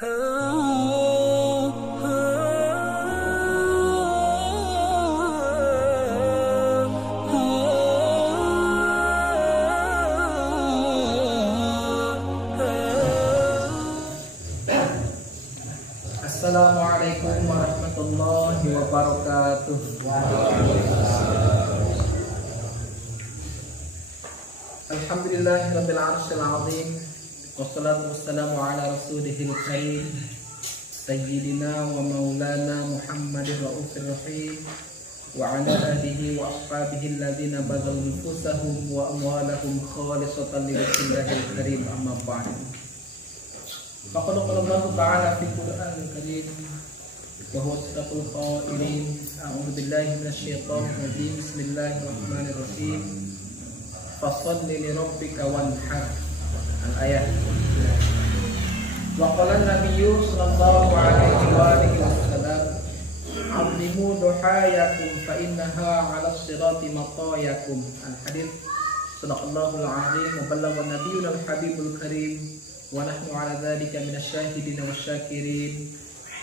Assalamualaikum warahmatullahi wabarakatuh. Alhamdulillahirabbil arsyil azim. Wassalatu wassalamu ala rasulihil karim sayyidina wa maulana Muhammadir raufir rahim wa ala alihi wa ashabihi alladhina badal nufusahum wa amwalahum khalisatan liwajhillahil karim, amma ba'd. Faqad qala Allah ta'ala fi Qur'anil Karim wa huwa asdaqul qailin. A'udzu billahi minasy syaithanir rajim. Bismillahirrahmanirrahim. Fasholli li rabbika wanhar. Al-ayat. Wa qala an-nabiyyu sallallahu alaihi wa alihi wasallam, "'Azzimu duhayakum fa innaha 'ala as-sirati matayakum." Al-hadits. Sadaqallahul 'azim wa ballagha nabiyyuna al-habibul karim. Wa nahnu ala dzalika minasyahidin wasyakirin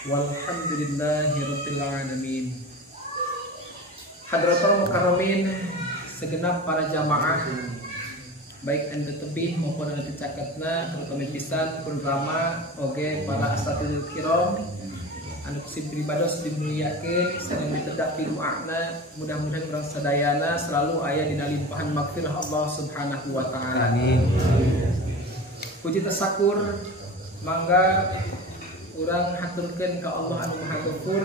walhamdulillahi rabbil alamin. Hadratul mukarramin, segenap para jamaah baik anu tebih maupun anu caketna, terutama pisan programa oge para asatidul kiram anu kusip pribados dimuliakeun sareng ditedak piluahna. Mudah-mudahan urang sadayana selalu aya dina limpahan magfirah Allah Subhanahu wa taala. Amin. Puji tasakur mangga urang haturkeun ka Allah anu Maha Ghafur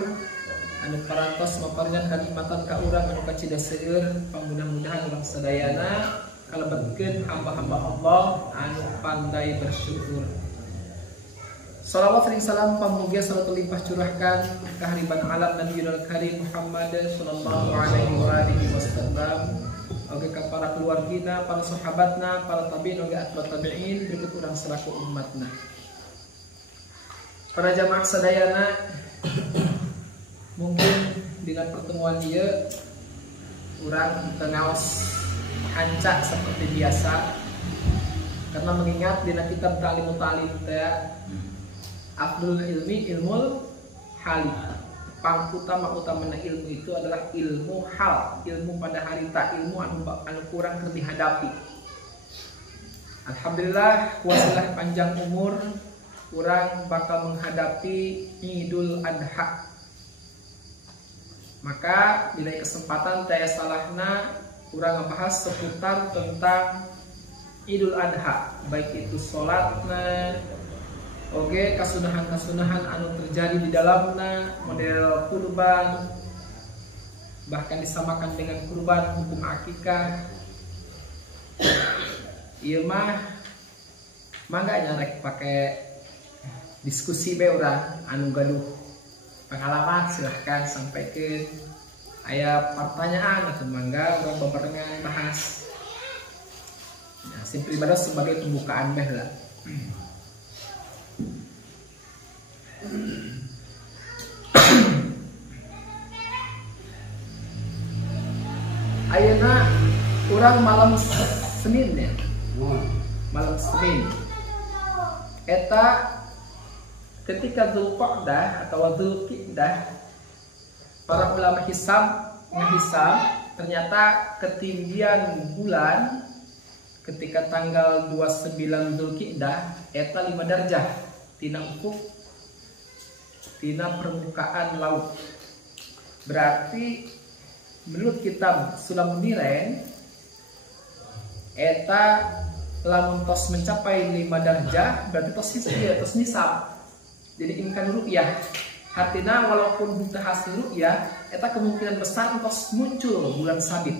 anu parantos maparingan kanikmatan ka urang anu kacida seueur. Mudah-mudahan urang sadayana kalebetkeun hamba-hamba Allah anu pandai bersyukur. Salawat ring salam pamugia salatul limpah curahkan ka hariban alam Nabiyul Karim Muhammad sallallahu alaihi wasallam, oge ka para keluargina, para sahabatna, para tabi'in, oge atba tabi'in, berikut urang selaku umatna. Para jamaah sadayana, mungkin dengan pertemuan ieu urang tengaos hancak seperti biasa, karena mengingat dina kitab Ta'limut Ta'lim teh afdhul ilmi ilmul hali. Utama-utamana ilmu itu adalah ilmu hal, ilmu pada harita, ilmu anu kurang keur dihadapi. Alhamdulillah wasilah panjang umur urang bakal menghadapi Idul Adha. Maka bila kesempatan teh salahna urang ngebahas seputar tentang Idul Adha, baik itu salatna oge kasunahan-kasunahan anu terjadi di dalamna, model kurban, bahkan disamakan dengan kurban hukum akikah. Ieu mah mangga nyarek pake diskusi be urang anu gaduh pengalaman silahkan sampaikan. Aya pertanyaan atau mangga urang bebarengan bahas. Nah, simpel ibadah sebagai pembukaan beh lah. Ayeuna urang malam Senin ya. Malam Senin. Eta ketika Dzulqa'dah atau Dzulqa'dah, para ulama hisab ngehisab ternyata ketinggian bulan ketika tanggal 29 Dzulqa'dah eta 5 darjah tina ufuk, tina permukaan laut. Berarti menurut kitab Sulamun Niren eta lamun tos mencapai 5 darjah berarti tos nisab. Jadi imkan ru'yah. Artinya walaupun buta hasil ru'yah, eta kemungkinan besar tos muncul bulan sabit.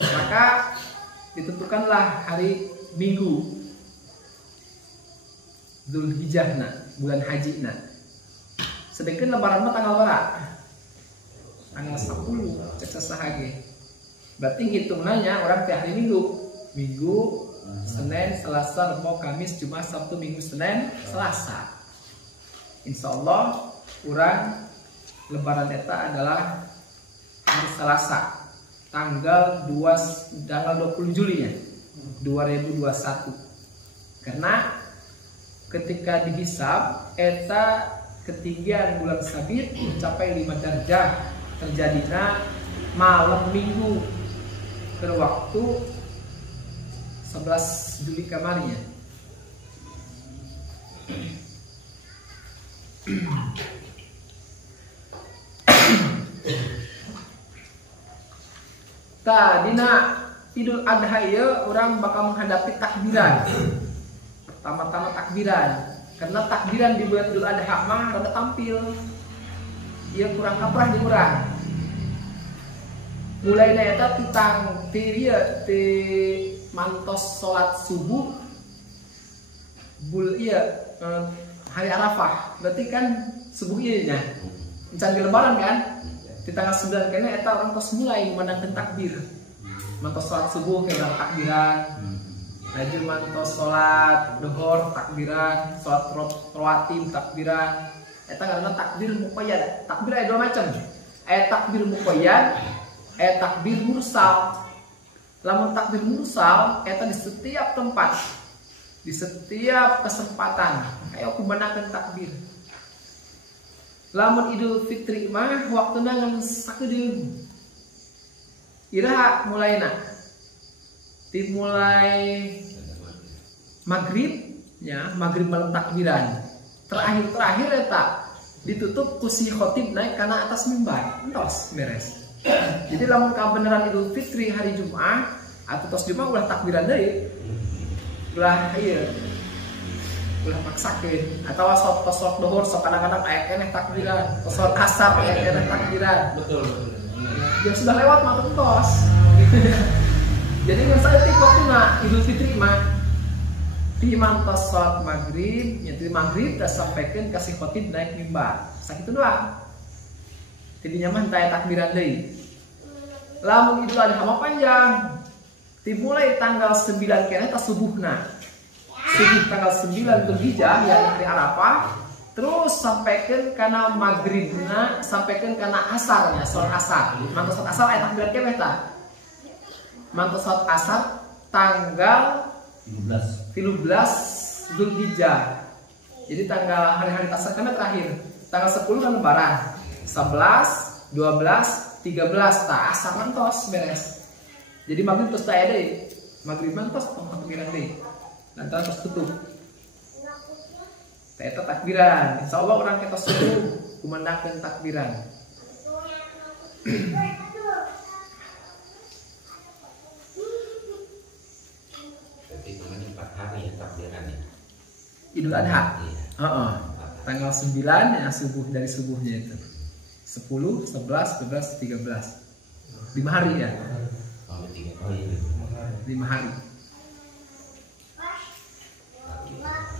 Maka ditentukanlah hari Minggu Dzulhijjahna, bulan hajina. Sedangkan lebaran mah tanggal berapa? Tanggal 10, cek sasahage. Berarti hitungannya orang teh hari Minggu. Minggu, Senin, Selasa, Rabu, Kamis, Jumat, Sabtu, Minggu, Senin, Selasa. Insya Allah urang lebaran eta adalah hari Selasa, tanggal 20 Juli ya, 2021. Karena ketika dihisab eta ketinggian bulan sabit mencapai 5 derajat terjadinya malam minggu ke waktu 11 Juli kemarin ya. Dina Idul Adha ya orang bakal menghadapi takbiran. Pertama-tama takbiran. Karena takbiran di bulan Idul Adha mah rada tampil. Ia kurang kaprah di urang. Mulai eta titang ti mantos salat subuh hari Arafah. Berarti kan subuh ieu nya. Encan di lebaran kan? Di tanggal 9 kene eta orang tos mulai memandangkeun takbir. Mantos salat subuh ke orang takbiran. Laju mantos salat duhur takbiran, salat rawatib takbiran. Eta karena takbir muqayyad. Takbir ada dua macam. Takbir muqayyad, takbir mursal. Lamun takbir mursal eta di setiap tempat, di setiap kesempatan ayo kumenangkeun takbir. Lamun Idul Fitri mah waktuna ngan sakedeung. Iraha mulaina dimulai maghrib ya, maghrib malam takbiran. Terakhir eta ditutup ku si khotib naik kana atas mimbar. Entos beres. Jadi lamun kabeneran Idul Fitri hari Jumat atau tos Jumat ulah takbiran deui. Ulah ieu. Ulah maksakeun atawa sok duhur sok kadang-kadang aya keneh takbiran, sok asar aya keneh takbiran. Betul. Yang sudah lewat mah entos. Jadi ngan saeutik waktuna Idul Fitri mah di mantos salat maghrib, nyetri maghrib dah sampaikan kasih khotib naik mimbar. Sakitu doang. Jadi nyaman taya takbiran deui. Lamun Idul Adha mah panjang. Dimulai tanggal 9 kene ta subuhna. Subuh tanggal 9 Dzulhijjah ya hari Arafah, terus sampaikan kana maghribna, sampaikan kana asarnya, salat asar. Mantos salat asar aya takbiran kene ta. Mantos salat asar tanggal 13 Dzulhijjah. Jadi tanggal hari-hari tasakana terakhir. Tanggal 10 kan lebaran. 11, 12, 13 ta asar mantos beres. Jadi maghrib terus ta aya deui. Maghrib mantos takbiran deui. Lantaran terus tutup. Ta eta takbiran. Insyaallah urang kita subuh kumandangkeun takbiran. Idul Adha. Tanggal 9 ya subuh, dari subuhnya itu. 10, 11, 12, 13. 5 hari ya. 5 hari.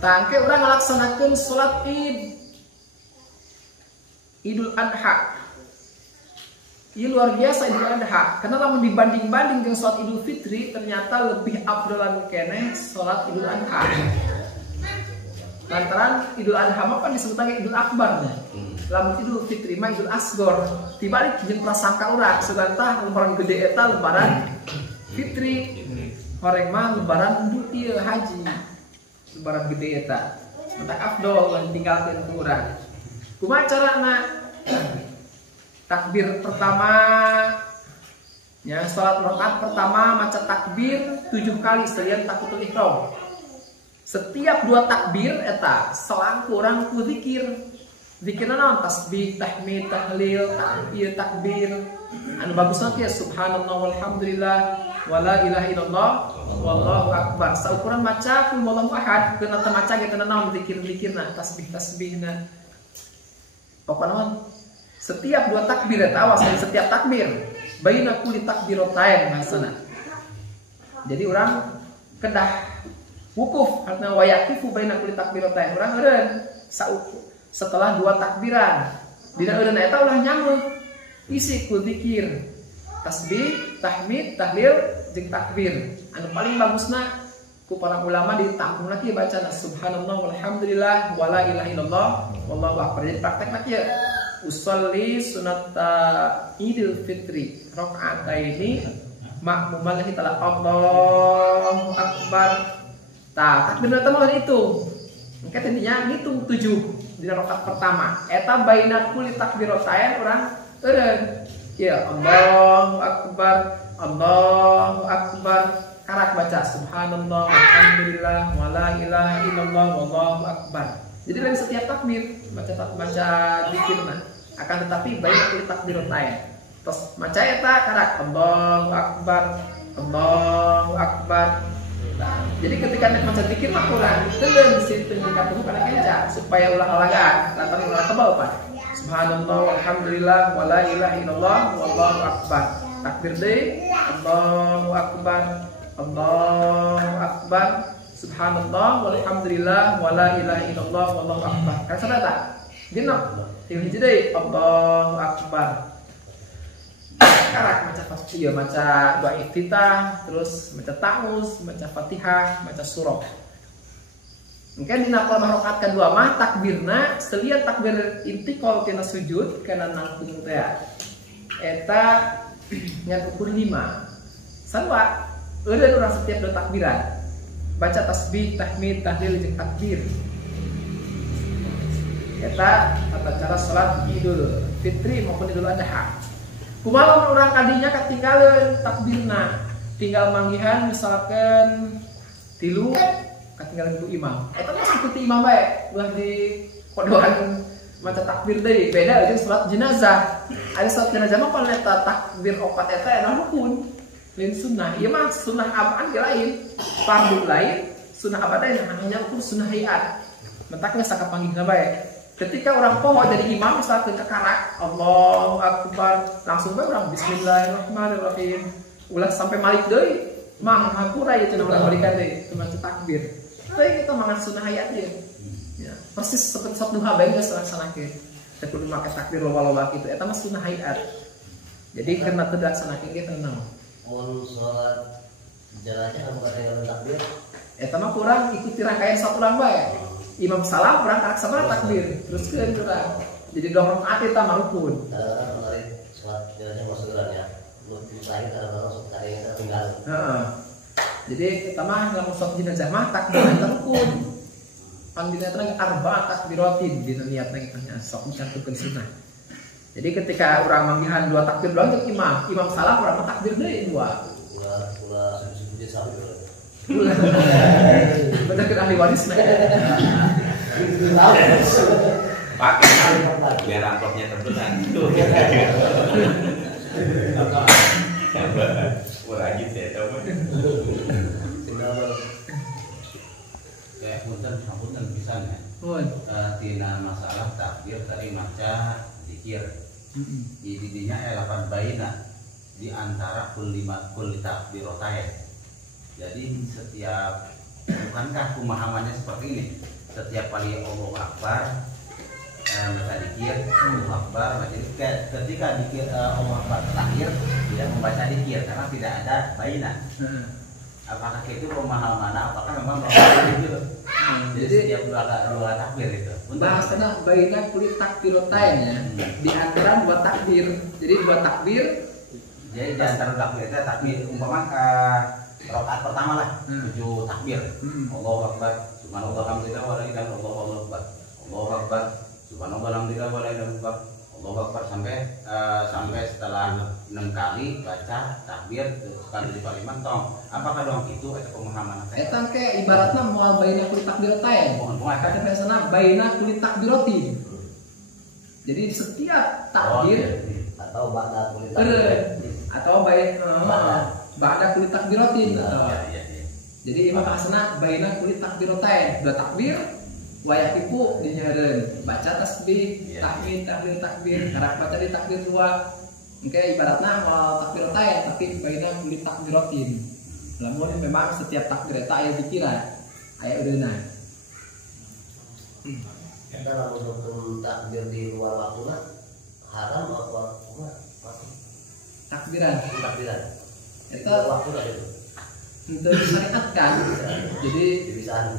Tangke urang ngalaksanakeun salat Idul Adha. Ini luar biasa Idul Adha. Karena lamun dibanding-banding dengan salat Idul Fitri ternyata lebih afdalan keneh salat Idul Adha. Lantaran Idul Adha mah kan disebut lagi Idul Akbar nya. Lamun Idul Fitri mah Idul Asgor. Tibalik jeung prasangka urang sugantah lebaran gede eta lebaran Fitri. Horeng mah lebaran ieu haji. Lebaran gede eta. Mata afdol tinggalkeun ku urang. Kumaha carana? Takbir pertama ya, salat rakaat pertama maca takbir 7 kali selian takbiratul ihram. Setiap 2 takbir eta selang kurang ku zikir. Zikirna naon? Tasbih, tahmid, tahlil, takbir. Anu bagusna teh subhanallah walhamdulillah wala ilaha illallah wallahu akbar. Saukuran maca kul wallahu ahad, keuna teu maca ge teu naon zikir-zikirna, tasbih-tasbihna. Pokona setiap 2 takbir eta awas dari setiap takbir baina kulli takbiratain masana. Jadi orang kedah wukuf artinya wayakifu baina kulli takbiratain. Urang eureun setelah 2 takbiran. Dina eureun eta ulah nyameuk isi ku zikir, tasbih, tahmid, tahlil jeung takbir. Anu paling bagusna ku para ulama ditampung lagi bacana subhanallah walhamdulillah wala ilaha illallah wallahu akbar. Jadi praktekna kieu. Usolli sunata Idul Fitri rakaataini makmuman lillahi ta'ala Allahu akbar. Takbir pertama itu. Mungkin intinya ngitung 7 di rakaat pertama. Eta baina kulli takbiratain urang eureun. Ya Allahu akbar, Allahu akbar. Karak baca subhanallah walhamdulillah wala ilaha illallah wallahu akbar. Jadi lain setiap takbir baca zikirna. Akan tetapi baina kulli takbiratain. Terus maca eta karak Allahu akbar, Allahu akbar. Jadi ketika nek maca zikir mah kurang teuleun situ tingkat tuh kana kenca supaya ulah halagaan lantaran ulah tebal Pak. Subhanallah walhamdulillah wala ilaha illallah wallahu akbar. Takbir deui Allahu akbar, Allahu akbar. Subhanallah walhamdulillah wala ilaha illallah wallahu akbar. Kan sadata? Genep. Tinggi deui Allahu akbar. Karak maca fasih, maca doa iftitah, terus maca ta'awuz, maca Fatihah, maca surah. Mungkin dina qolmah rakaat kedua mah takbirna selia takbir intiqal tina sujud kana nangtung teh. Eta nya ukur 5. Sarua eureun urang setiap dua takbiran. Baca tasbih, tahmid, tahlil jeung takbir. Eta tata cara salat Idul Fitri maupun Idul Adha. Kumaha urang kadinya katinggalan takbirna, tinggal manggihan misalkan 3 katinggalan ku imam. Eta mah sakuti imam bae, ulah di kodoan maca takbir deui. Beda jeung salat jenazah. Ari salat jenazah mah kalau eta takbir opat eta aya rukun. Lain sunnah. Ieu mah sunnah apaan ge lain. Fardu lain, sunnah abada yang hanya ukur sunnah hayat. Mentakna sakapanggihna bae. Ketika orang poho dari imam misalkan ke karak Allahu akbar langsung bae urang bismillahirrahmanirrahim ulah sampai malik deui mah ngapura ya cenah urang balikan deui cuma takbir teh kita mangan sunah hayat ye ya persis seperti salat duha bae geus laksanakeun teh kudu make takbir loba-loba kitu eta mah sunah hayat jadi karena teu dilaksanakeun ge tenang mun salat jenazah anu katinggalan takbir eta mah kurang ikuti rangkaian satulan bae. Imam salam orang karak sabaraha takbir terus keun urang. Jadi 2 rakaat eta mah rukun. Kemarin salat jenazah masuk ya. Lu disahih karena masuk kare yang tertinggal. Heeh. Jadi kita mah lamun salat jenazah mah takbir rukun. Pangdina teh arba takbiratin dina niatna kita nya sok cantumkeun sunnah. Jadi ketika urang manggihan 2 takbir doang jeung imam salam urang mah takbir deui 2. Ulah sujud sampai bener ke ahli waris nah. Pakai biar amplopnya terbenar gitu. Wajib deh coba. Kayak punten pisan ya. Tina masalah takbir tadi maca zikir. Di dinya elapan baina di antara kulli takbiratain. Jadi setiap bukankah pemahamannya seperti ini? Setiap kali Allahu Akbar baca zikir, Allahu Akbar baca zikir. Ketika zikir Allahu Akbar terakhir tidak membaca zikir karena tidak ada baina. Apakah itu pemahaman? Apakah memang itu? Jadi setiap dua takbir itu. Bahasana baina kulit takbiratain ya. Di antara 2 takbir. Jadi 2 takbir. Jadi di antara takbir itu takbir umpama rakaat pertama lah 7 takbir. Allahu Akbar, subhanallah alhamdulillah wa la ilaha illallah Allahu Akbar. Allahu Akbar, subhanallah alhamdulillah wa la ilaha illallah Allahu Akbar sampai setelah 6 kali baca takbir terus kali di kalimat tong. Apakah dong itu ada pemahaman apa? Eta ke ibaratna moal baina kulit takbiratain. Kata biasana baina kulit takbiratin. Jadi setiap takbir atau ba'da kulit atau ba'da kulit takbiratin. Jadi imam asna baina kulit takbiratain. 2 takbir wayakipu dinyareun baca tasbih, tahmid, tahlil, takbir. Karak baca di takbir 2. Engke ibaratna moal takbiratain tapi baina kulit takbiratin. Lamun memang setiap takbir eta aya pikiran, aya eureuna. Kita lamun takbir di luar waktu haram atau Takbiran. Itu waktu itu. Untuk disyariatkan. Jadi Dibisahan.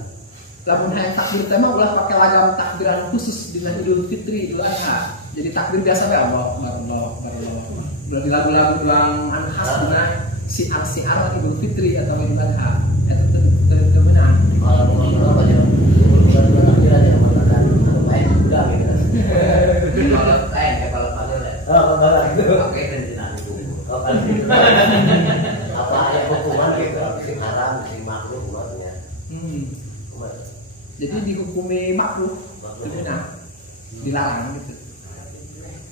lamun hayang takbir teh mah ulah pakai lagam takbiran khusus dengan Idul Fitri, Idul Adha. Jadi takbir biasa we Allah, udah di lagu-lagu yang khas dengan siar Idul Fitri atau Idul Adha. Itu benar. Kalau mau apa aja? makruh, dina dilarang gitu.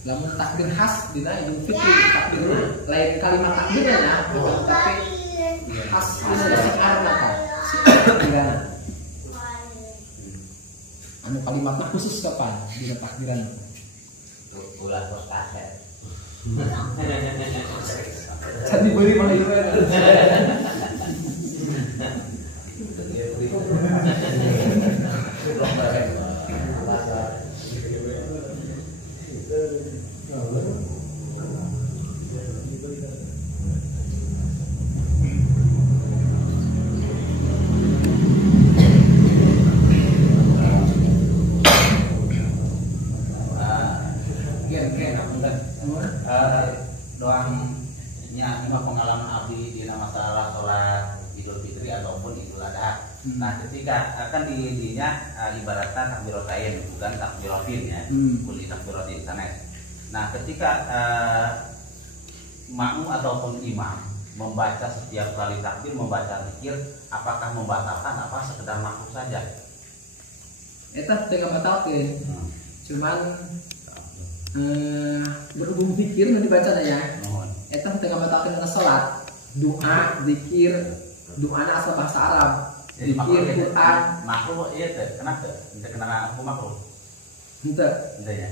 Lamun takbir khas dina Idul Fitri takbirna lain kalimat takbirnya ya, tapi khas dina siarna kan. Takbiran. Anu kalimatnya khusus kapan dina takbiran? Bulan pos kaset. Jadi beli mah itu kan. Doangnya lima pengalaman abdi di masalah sholat Idul Fitri ataupun Idul Adha. Nah, ketika akan didinya ibaratnya takbiratain bukan takbiratin ya, boleh takbiratin sanes. Nah, ketika makmum ataupun imam membaca setiap kali takbir membaca zikir, apakah membatalkan apa sekedar makruh saja? Eta tengah batalkeun. Cuman berhubung zikir nu dibaca ya. Eta tengah batalkeun kana salat. Doa, zikir, doana asal bahasa Arab. Jadi Zikir Quran makruh iya teh, kenapa? Tidak kenapa aku makruh. henteu. Tidak ya.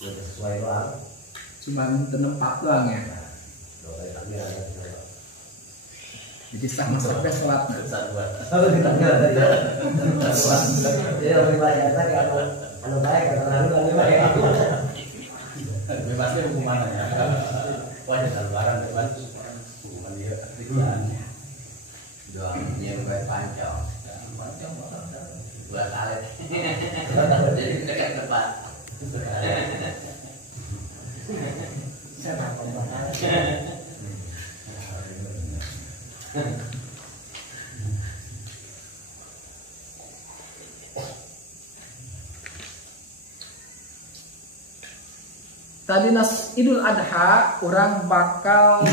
Sesuai doang. Cuman tempat doang ya. Doa takbiran ya. Jadi sah masuk ke salat. Besar buat. Kalau ditakbiran tadi ya. Jadi lebih banyak lagi anu baik atau anu baik. Bebasnya hukuman ya. Wajah lebaran bebas hukuman dia kerjaan. Doang dia buat pancong. Buat alet. Jadi dekat depan. Saya tak Tadi nas Idul Adha orang bakal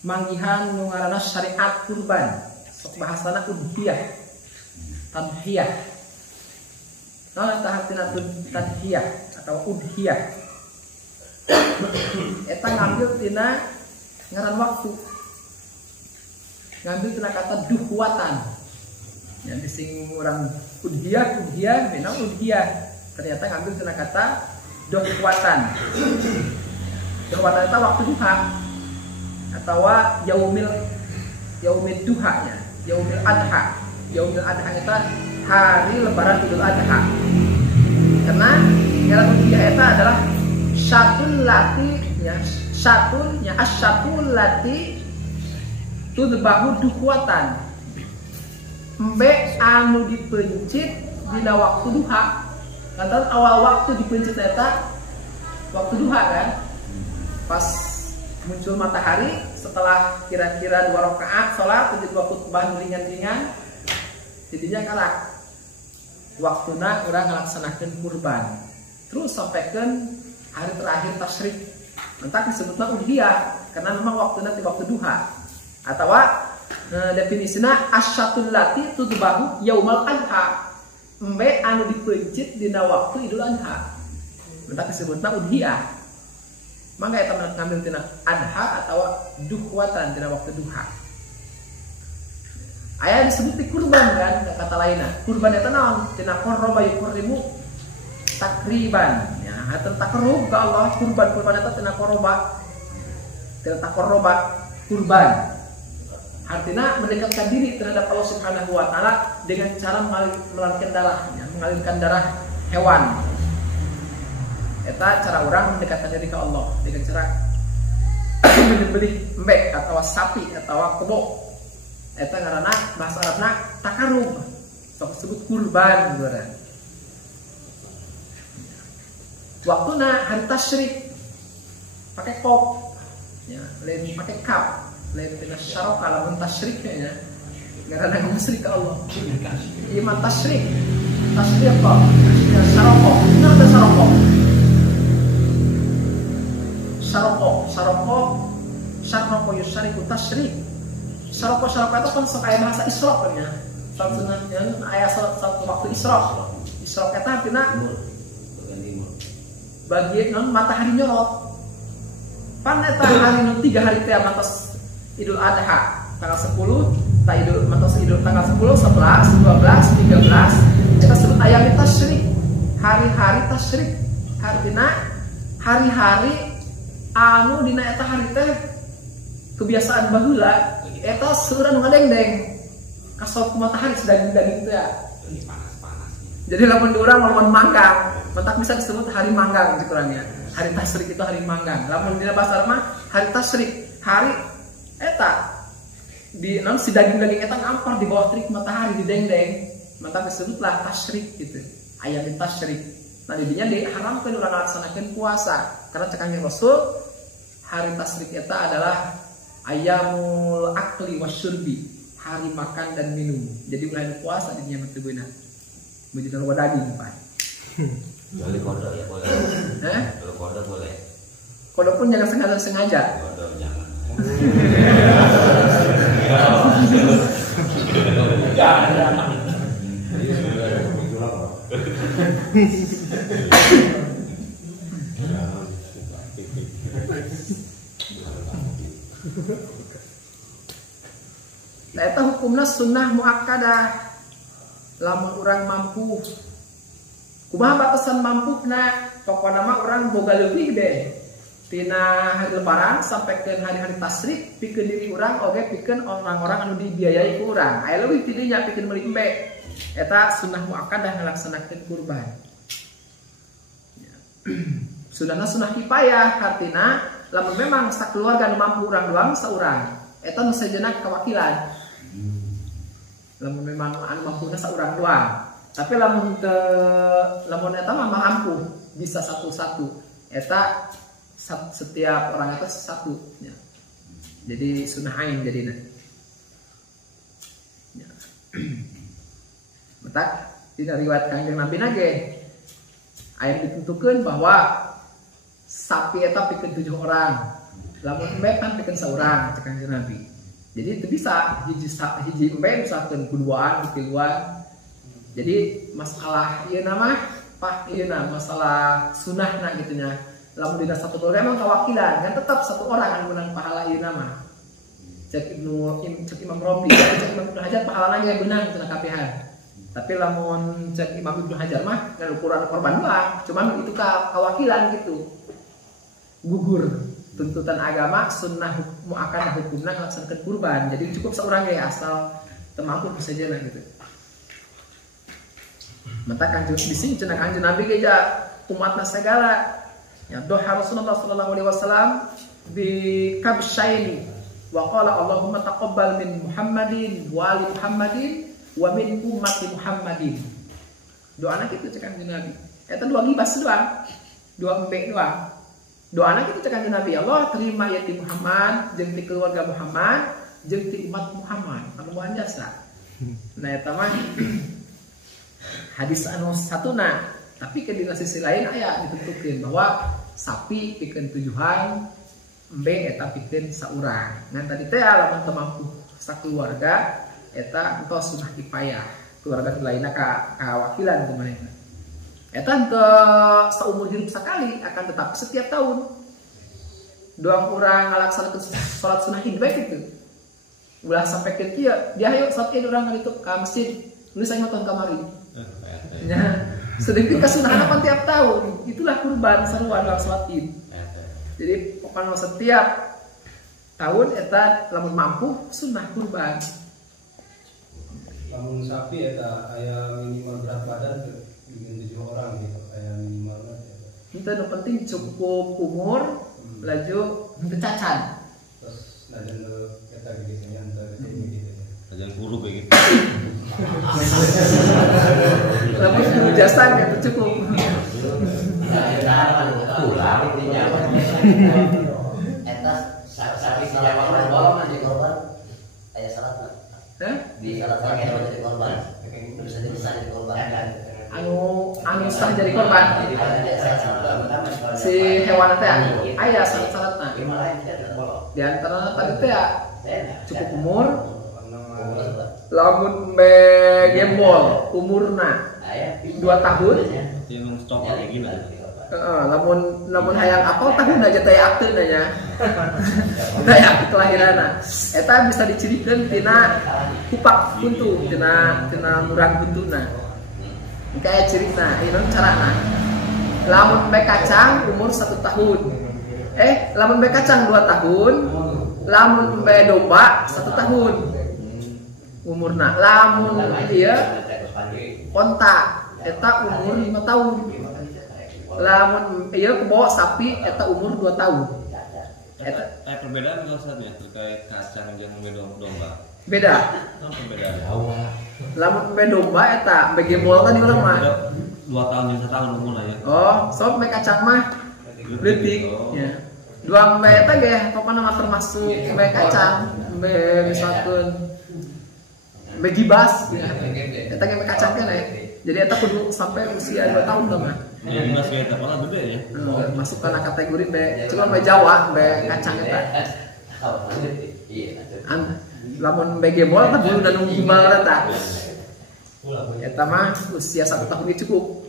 manggihan nu ngaranna syariat kurban. Sok bahasana udhiyah. Tadhiyah. Nah, tahatina tadhiyah atau udhiyah. Eta ngambil tina ngaran waktu. Ngambil tina kata duhwatan. Yang sing orang udhiyah memang udhiyah. Ternyata ngambil tina kata dohwatan. Dohwatan itu waktu duha atau yaumil duha ya, yaumil adha. Yaumil adha itu hari lebaran Idul Adha. Karena yang duha itu adalah syatul lati ya, syatulnya asyatul lati tudbahu duhwatan. Mbe anu dipencit dina waktu duha. Lantaran awal waktu dipencit eta waktu duha kan, pas muncul matahari setelah kira-kira 2 rakaat sholat jadi khutbah ringan-ringan, jadinya kalak waktuna orang ngelaksanakan kurban terus sampaikan hari terakhir tasyrik, entah disebutnya udhiyah karena memang waktunya di waktu duha atau definisinya asyatul lati tudbahu yaumal adha. Mbe anu dipencit dina waktu Idul Adha. Entah disebutna udhiyah. Mangga eta ngambil tina adha atau duhwatan dina waktu duha. Aya disebut di kurban kan kata lainna. Kurban eta naon? Tina qarraba yuqribu takriban. Ya, eta takarrub ka Allah kurban eta tina qarraba. Tina takarraba kurban. Artinya mendekatkan diri terhadap Allah Subhanahu wa taala dengan cara mengalirkan darah hewan. Eta cara orang mendekatkan diri ke Allah dengan cara menyembelih embek atau sapi atau kebo. Eta ngaranna bahasa Arabna takarrub. Sok disebut kurban saudara. Waktuna hari tasyrik pakai kop ya, lain pakai kap. Lain tina syarok alamun tasyrik ya. Gara-gara musyrik ke Allah. Iman tasyrik. Tasyrik apa? Syaroko. Benar ada syaroko. Syaroko yusyariku tasyrik. Syaroko itu kan kayak bahasa Isra kan ya. Salat sunatnya ayat salat waktu Isra. Isyrok eta artinya Timur. Bagian timur. bagian non matahari nyorot. Pan eta hari nu 3 hari teh matos Idul Adha tanggal 10, matos Idul tanggal 10, 11, 12, 13 eta sebut ayam tasyrik. Hari-hari tasyrik. Artinya hari-hari anu dina eta hari teh kebiasaan baheula eta seueur nu ngadengdeng. Kasop matahari sedaging-daging teh. Ini panas-panasnya. Jadi lamun di urang lamun manggang, mentak bisa disebut hari manggang kurangnya. Hari tasyrik itu hari manggang. Lamun dina bahasa mah hari tasyrik, hari eta di non si daging-daging eta ngampar di bawah terik matahari di dengdeng. Mentak disebutlah tasyrik gitu. Ayam tasyrik. Nah didinya diharamkeun urang ngalaksanakeun puasa karena cek Kanjeng Rasul hari tasyrik eta adalah ayamul akli wasyurbi, hari makan dan minum. Jadi bulan puasa didinya teu beunang. Begitu loba daging, Pak. Kalau kodok ya boleh. Kalau kodok boleh. Kodok pun jangan sengaja. Kodok jangan. Nah, eta hukumna sunnah muakkadah. Lamun urang mampu. Kumaha batasan mampuna? Pokona mah urang boga leuwih deh. Tina hari lebaran sampai ke hari-hari tasyrik pikeun diri urang oge pikeun orang-orang anu dibiayai ku urang. Aya leuwih ti dinya pikeun meuli embe. Eta sunnah muakkadah ngalaksanakeun kurban. Sunnahna sunnah kifayah artina lamun memang sakeluarga nu mampu urang doang saurang. Eta nu sejenak kawakilan. Lamun memang anu mampuna saurang doang. Tapi lamun eta mah mampu bisa satu-satu. Eta setiap orang itu satu ya. Jadi sunnah ain jadinya ya. Matak tidak riwayat Kanjeng Nabi nage aya ditentukeun bahwa sapi eta pikeun 7 orang lamun embe kan pikeun saurang cek Kanjeng Nabi. Jadi itu bisa hiji embe misalkan kuduaan tiluan. Jadi masalah ieu nama masalah sunnahna gitu nya. Lamun dina satu keluarga emang kawakilan kan tetap satu orang anu menang pahala ieu nama. Cek Imam Romli, cek Imam Ibnu Hajar pahalana ge beunang cenah kapihan. Tapi lamun cek Imam Ibnu Hajar mah kan ukuran korban doang, cuman itu kawakilan gitu. Gugur tuntutan agama sunnah muakkadah hukumna ngalaksanakeun kurban. Jadi cukup seorang ge asal teu mampu sajalah gitu. Mata Kanjeng bisi cenah Kanjeng Nabi ge umatna segala ya doa Rasulullah sallallahu alaihi wasallam bi kabsyaini wa qala Allahumma taqabbal min Muhammadin wa ali Muhammadin wa min ummati Muhammadin. Doana kitu cek Kanjeng Nabi. Eta dua gibas doang. Dua embe doang. Doana kitu cek Kanjeng Nabi. Allah terima ya ti Muhammad jeung ti keluarga Muhammad jeung ti umat Muhammad anu moal jasa. Nah eta mah hadis anu satuna. Tapi ke dina sisi lain aya ditentukeun bahwa sapi pikeun 7-an, embe eta pikeun saurang. Ngan tadi teh lamun teu mampu sakeluarga eta entos sunnah kifayah. Keluarga lainna kawakilan teh manehna. Eta henteu saumur hidup sakali akan tetapi setiap tahun. Doang urang ngalaksanakeun salat sunnah Id bae kitu. Ulah sampai ke kieu, dia hayu salat Id urang ngalituk ka masjid. Nulis aing moton kamari. Nya sedikit kesunahan apa tiap tahun itulah kurban seruan dalam sholat Id. Jadi pokoknya setiap tahun eta lamun mampu sunnah kurban. Lamun sapi eta aya minimal berat badan bikin 7 orang gitu aya minimalna. Itu yang penting cukup umur laju teu cacan. Terus najan eta gitu nya antara gitu. Najan buru begitu. Lamun hujasan itu cukup. Tulang intinya. Eta sapi siapa korban di korban. Aya syaratna. Di syarat pakai jadi korban. Bisa jadi korban. Anu sah jadi korban. Si hewan teh aya syarat-syaratna. Di antara tadi teh cukup umur. Lamun be gembol umurna 2 tahun. Yang stop kayak gini. Lamun hayang apal tahun aja teh akte nya. Teh akte kelahiran. Eta bisa dicirikeun tina kupak buntu, tina murang buntuna. Kayak cirina, ieu carana. Lamun bae kacang umur 1 tahun. Lamun bae kacang 2 tahun, lamun bae domba 1 tahun. Umurna lamun ieu onta eta umur 5 tahun. Lamun ieu kebawa sapi eta umur 2 tahun. Eta perbedaan enggak usah ya terkait kacang jeung domba. Beda. Perbedaan. Lamun bae domba eta bae gembol kan urang mah. 2 tahun jeung 1 tahun umurna ya. Sok bae kacang mah leutik ya. Dua bae eta ge pokona mah termasuk bae kacang, bae misalkeun bae gibas ya. Eta ge bae kacang keneh. Jadi eta kudu sampai usia 2 tahun tuh mah. Ya gibas ge eta pala gede ya. Masuk kana kategori bae cuma bae Jawa, bae kacang eta. Lamun bae gembol teh bulu dan gimbal eta. Eta mah usia 1 tahun ge cukup.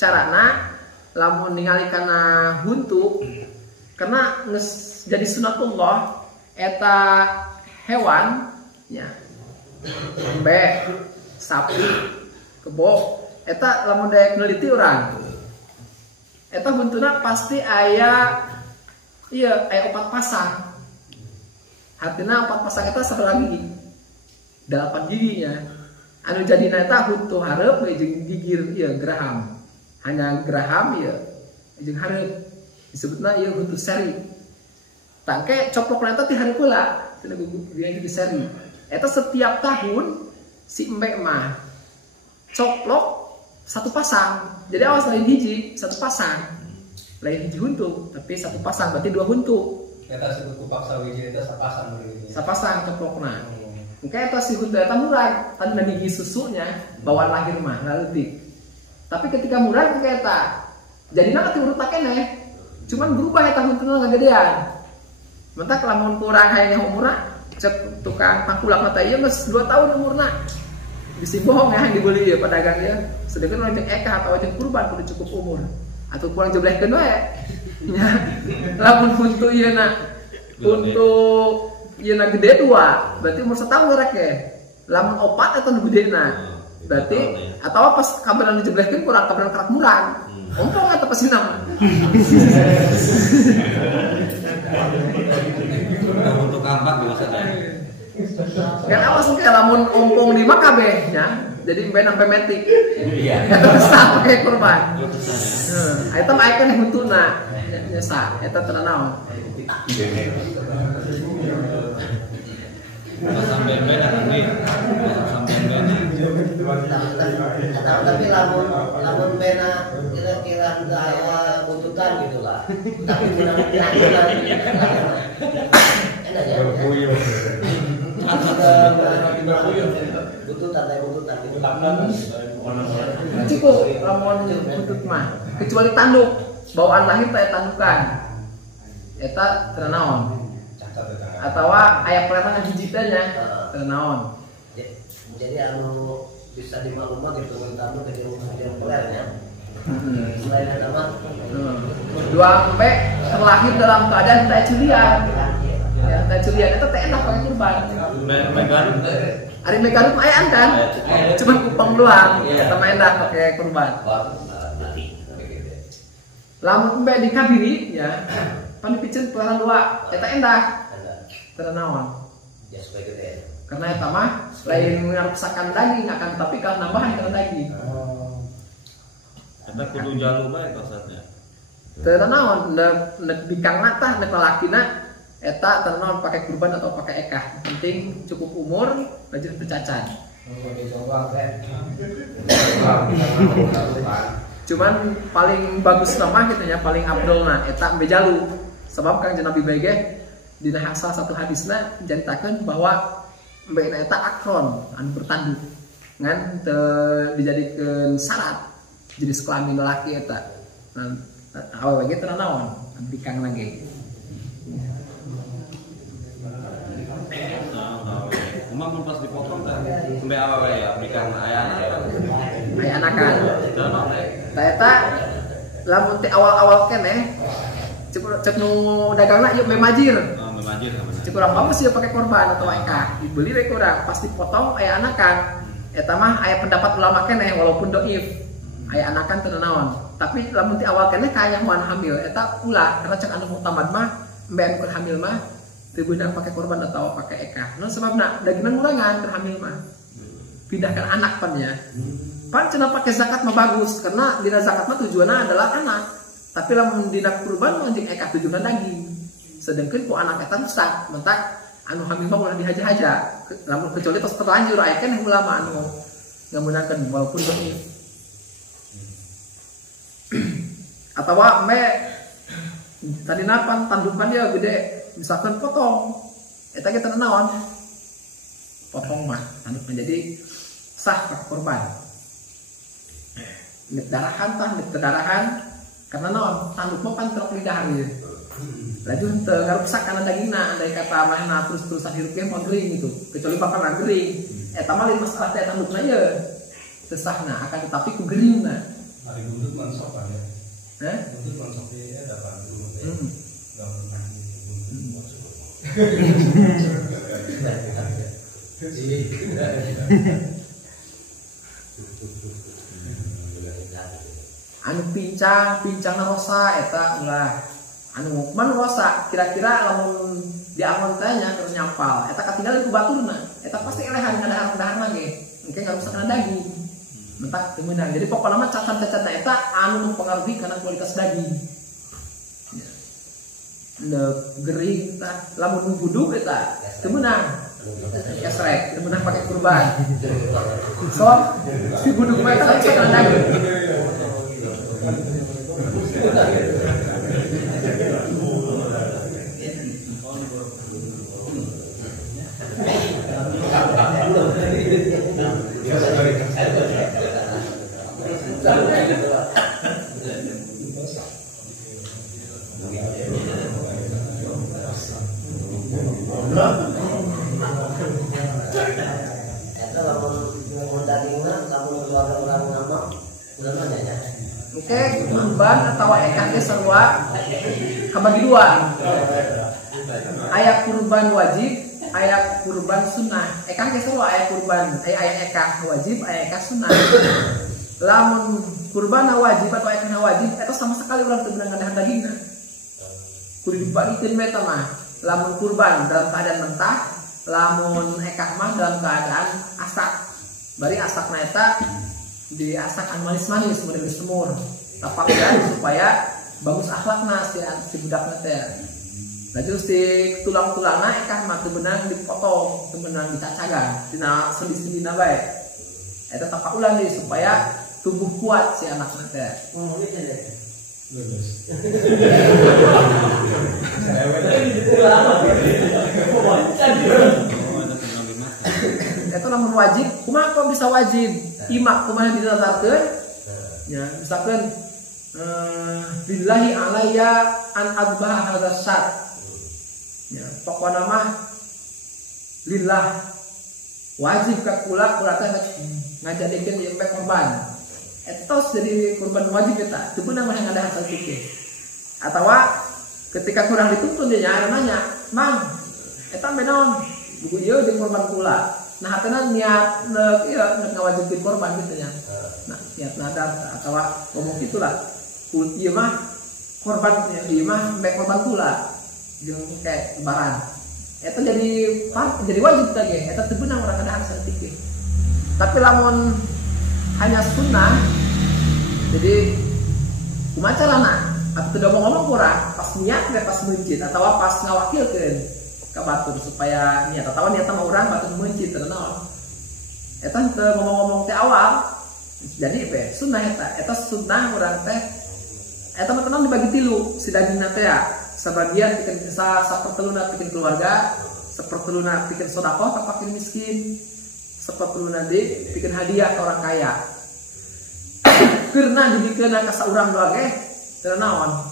Carana lamun ningali kana huntu karena jadi sunatullah eta hewan ya. Bae sapi kebo eta lamun daek neliti urang eta buntuna pasti aya 4 pasang. Artinya 4 pasang eta sabelah gigi 8 giginya anu jadina eta huntu hareup jeung gigir geraham hanya geraham jeung hareup disebutna ieu huntu seri tangke coplokna eta ti hareup heula tina gigi seri eta setiap tahun si embek mah coplok 1 pasang. Jadi awas lain hiji 1 pasang. Lain hiji huntu, tapi 1 pasang berarti 2 huntu. Eta si kupak sawiji eta sapasang berarti. Sapasang coplokna. Engke eta si huntu eta murag, tadi gigi susunya bawaan lahir mah leutik. Tapi ketika murag engke eta jadina teh urut keneh. Cuman berubah eta huntuna ngagedean. Mentak lamun kurang hayang umurna cek tukang pangkulak mata ieu geus 2 tahun umurna. Bisi bohong ya yang dibeli ya pedagang ya. Sedangkan orang cek eka atau cek kurban kudu cukup umur. Atau kurang jeblehkeun wae. Nya. Lamun huntu ieu na untuk ieu na gede 2, berarti umur 1 tahun rek ya. Lamun 4 eta nu gedena. Berarti atau pas kabelan dijeblehkeun kurang kabelan kerak murang. Ompong eta pas minam. Untuk kampak biasanya. Kan awas engke lamun ompong 5 kabeh nya. Jadi mbe sampai metik. Iya. Eta bisa pakai kurban. Heeh. Eta mah aya huntuna. Nyesa eta teu naon. Sampai beda nanti. Sampai beda. Tapi lamun bena kira-kira aya buntutan gitu lah. Tapi kira-kira enak ya. Buntutan. Cukup lamun buntut mah kecuali tanduk bawaan lahir teh tandukan eta teu naon atawa aya peletangan hiji teh nya teu naon. Jadi anu bisa dimaklumkan gitu tanduk ke jeung pelernya. Selain eta mah 2 sampai terlahir dalam keadaan teh culian. Ya teh culian eta teh enak pakai kurban. Megarup. Ari megarup aya kan? Cuma kupang doang. Eta mah enak pakai kurban. Lamun mbe dikabiri ya, pan dipicen pelaran 2, eta endah. Teu naon. Ya supaya gede. Karena eta mah lain ngaruksakan daging akan tapi kalau nambahan kana daging. Eta kudu jalu bae kosatnya. Teu naon, nek bikangna tah nek lalakina eta teu naon pakai kurban atau pakai ekah. Penting cukup umur, rajin bercacan. Cuman paling bagus nama gitu ya, paling abdolna eta mbe jalu. Sebab Kangjeng Nabi bege dina salah satu hadisna nyaritakeun bahwa mbe eta akron anu bertanduk. Ngan teu dijadikeun syarat jenis kelamin lelaki eta. Nah, awewe ge teu naon, bikangna ge. Emang pas dipotong kan sampai awewe ya bikang aya anak. aya anakan. Eta lamun teh awal-awal keneh cek nu dagangna yuk memajir. Memajir sama. Cek urang apa sih pakai korban atau eka dibeli we kurang pasti potong aya anakan. Eta mah aya pendapat ulama keneh walaupun dhaif. Aya anakan teu naon. Tapi lamun ti awal keneh kaya moal hamil eta ulah karena cek anu mutamad mah embe anu hamil mah teu beunang pakai korban atau pakai eka. Naon sababna dagingna ngurangan keur hamil mah. Pindahkan anak pan ya. Pan cenah pakai zakat mah bagus karena dina zakat mah tujuanna adalah anak. Tapi lamun dina kurban mah anjing eka tujuanna daging. Sedengkeun ku anak eta rusak, mentak anu hamil mah ulah dihaja-haja. Lamun kecuali tos terlanjur aya keneh ulama anu ngamunakeun walaupun dhaif. Atawa me tadi napan tandukan dia gede misalkan potong eta ge teu naon potong mah tandukna jadi sah pakai korban nek darahan tah nek darahan karena naon tanduk mah pan trok lidah ieu laju teu ngarusak kana dagingna andai kata manehna terus-terusan hirup ge mah gering gitu kecuali pakarna gering eta mah lain masalah teh tandukna ieu teu sahna akan tetapi ku geringna hari buntut mansok kan ya. Buntut mansok ya dapat dulu. Anu pincang rosa eta ulah anu man rosa kira-kira lamun diangon teh nya keur nyampal eta katinggal ku baturna eta pasti elehan ngadahan-dahan ge engke ngarusak daging mentak teu meunang jadi pokona mah cacat-cacat eta anu mempengaruhi kana kualitas daging gering tah lamun buduk eta teu meunang esrek teu meunang pakai kurban sok si buduk mah eta cacat daging Oke, kurban atau ekah ge sarua kabagi dua. Aya kurban wajib, aya kurban sunnah. Ekah ge sarua aya kurban, aya ekah wajib, aya ekah sunnah. Lamun kurban wajib atau ekah wajib eta sama sekali urang teu beunang ngadahan dagingna. Kudu dibagikeun we eta mah. Lamun kurban dalam keadaan mentah, lamun ekah mah dalam keadaan asak. Bari asakna eta diasak anu manis-manis kemudian disemur tapakkan supaya bagus akhlakna si budakna teh. Laju si tulang-tulangna ekah mah teu beunang dipotong, teu beunang dicacagan dina sendi-sendina bae. Eta tapak ulang deui supaya tubuh kuat si anakna teh. Eta lamun wajib, kumaha kok bisa wajib? Imak kumaha bisa dasarkeun? Ya, misalkan billahi alayya an adbah hadzal syat. Ya, pokona mah lillah wajib ka kula teh ngajadikeun ieu korban. Etos jadi korban wajib eta, teu beunang mah ngadahan saeutik. Atawa ketika kurang dituntun dia nanya, "Mang, eta menaon? Buku ieu jeung korban kula." Nah, hatana niat nek ngawajibkeun korban gitu nya. Nah, niat nadar atawa ngomong gitulah. Ieu mah korban ieu mah mek korban kula jeung kayak lebaran. Eta jadi wajib teh ge, eta teu beunang urang ngadahan saeutik. Tapi lamun hanya sunnah jadi kumaha carana? Atuh teu ngomong kurang pas niat we pas meujid atawa pas ngawakilkeun ka batur supaya niat atawa niatna mah urang batur meujid teu naon. Eta teu ngomong-ngomong teh awal. Jadi sunnah eta sunnah urang teh eta mah tenang dibagi tilu si dagingna teh ya. Sebagian pikeun saperteluna pikeun keluarga, saperteluna pikeun sedekah ka fakir miskin, saperteluna deui pikeun hadiah ka orang kaya. Keurna dibikeun ka saurang doang teu naon.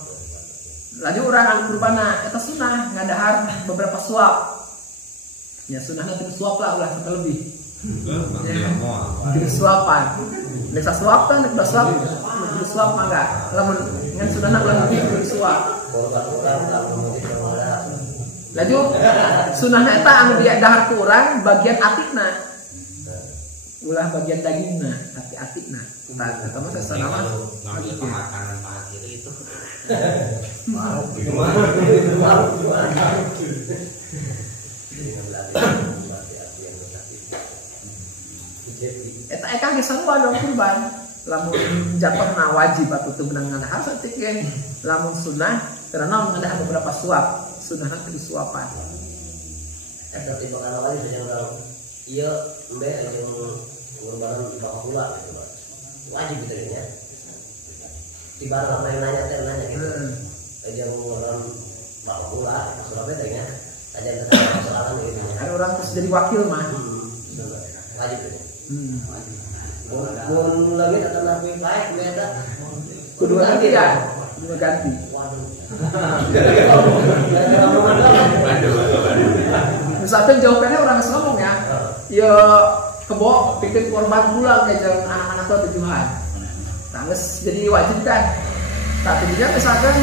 Laju urang anu kurbana eta sunah ngadahar beberapa suap. Ya sunahna teu suap lah ulah lebih. Jadi suapan. Desa suap kan, desa suap, jadi suap mah enggak. Lamun ngan sudah nak lagi suap. Korban orang lamun di rumah. Laju sunahna eta anu dia dahar ku urang bagian atikna. Ulah bagian dagingna, tapi atikna. Tah eta mah sesana mah ngambil pemakanan paha kiri itu. Eta eka ge sarua dong kurban. Lamun jatuhna wajib atau teu beunang ngadahar saeutik ge. Lamun sunah karena ngadahar beberapa suap, sunahna teu disuapan. Eta timbangan awal saja urang. Ieu embe aya kurban bakal pula gitu, Pak. Wajib gitu ya. Tiba apa yang nanya gitu. Aja orang bakal pula, maksudnya tanya. Aja masalah gitu. Ada orang terus jadi wakil mah. Wajib gitu. Mun lagi atau nabi baik beda. Kedua ganti ya, kedua ganti. Waduh. Misalkan jawabannya orang ngomong ya, ya kebo bikin korban pulang kayak jalan anak-anak tua tujuan. Tangis jadi wajib kan. Tapi dia misalkan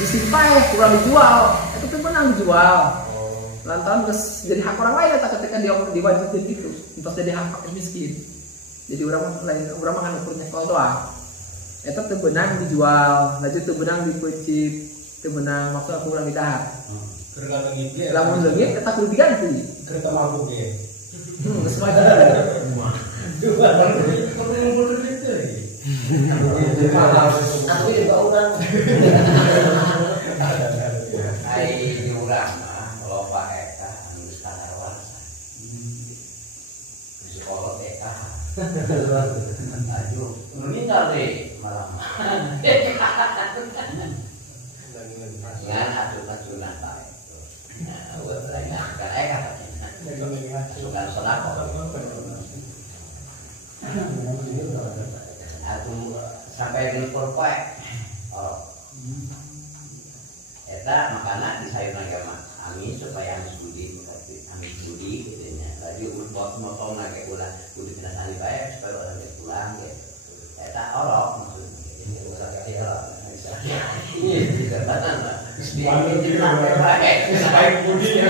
disimpai kurang dijual, itu tuh menang dijual. Lantaran terus jadi hak orang lain tak ketika dia diwajibkan gitu, untuk jadi hak fakir miskin. Jadi orang lain orang makan ukurnya kalau doang. Itu tuh benang dijual, laju tuh benang dipecip, tuh benang maksud aku orang didahar. Kereta lengit. Lamun leungit eta kudu diganti. Kereta mampu ge. Geus wajib. Aku ini bangunan. Ai diurang mah loba eta anu geus kadaluarsa. Sekolah eta. Aduh, meninggal deh malam. Ngan atuh-atunan bae. Nah, udah berani kan eka katanya. Sukan sodako. Atuh sampai di porpoe. Oh. Eta makana di sayuran agama amin supaya amis budi gitu nya. Lagi buat motong nage ulah kudu tinasani bae supaya orang bisa pulang gitu. Eta orok maksudnya. Ini ulah kaya lah. Iya, dikatakan lah. Baik budi ya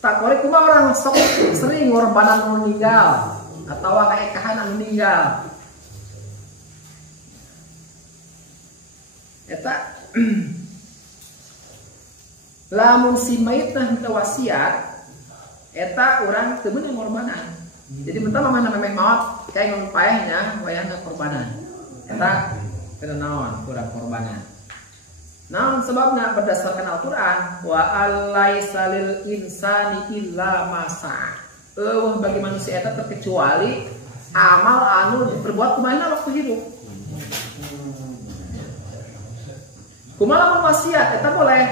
Tak boleh kuma orang sok sering ngorbanan meninggal atau kayak kahanan meninggal. Eta lamun si mayit nah minta wasiat, eta orang teu beunang ngorbanan. Jadi mentah mah memeh maot kayak ngampaehnya wayahna korbanan. Eta kena naon kurang korbanan. Namun sebabnya berdasarkan Al-Quran wa alaisa lil insani illa masa. Bagi manusia itu terkecuali amal anu diperbuat kumaha waktu hidup. Kumaha wasiat eta boleh.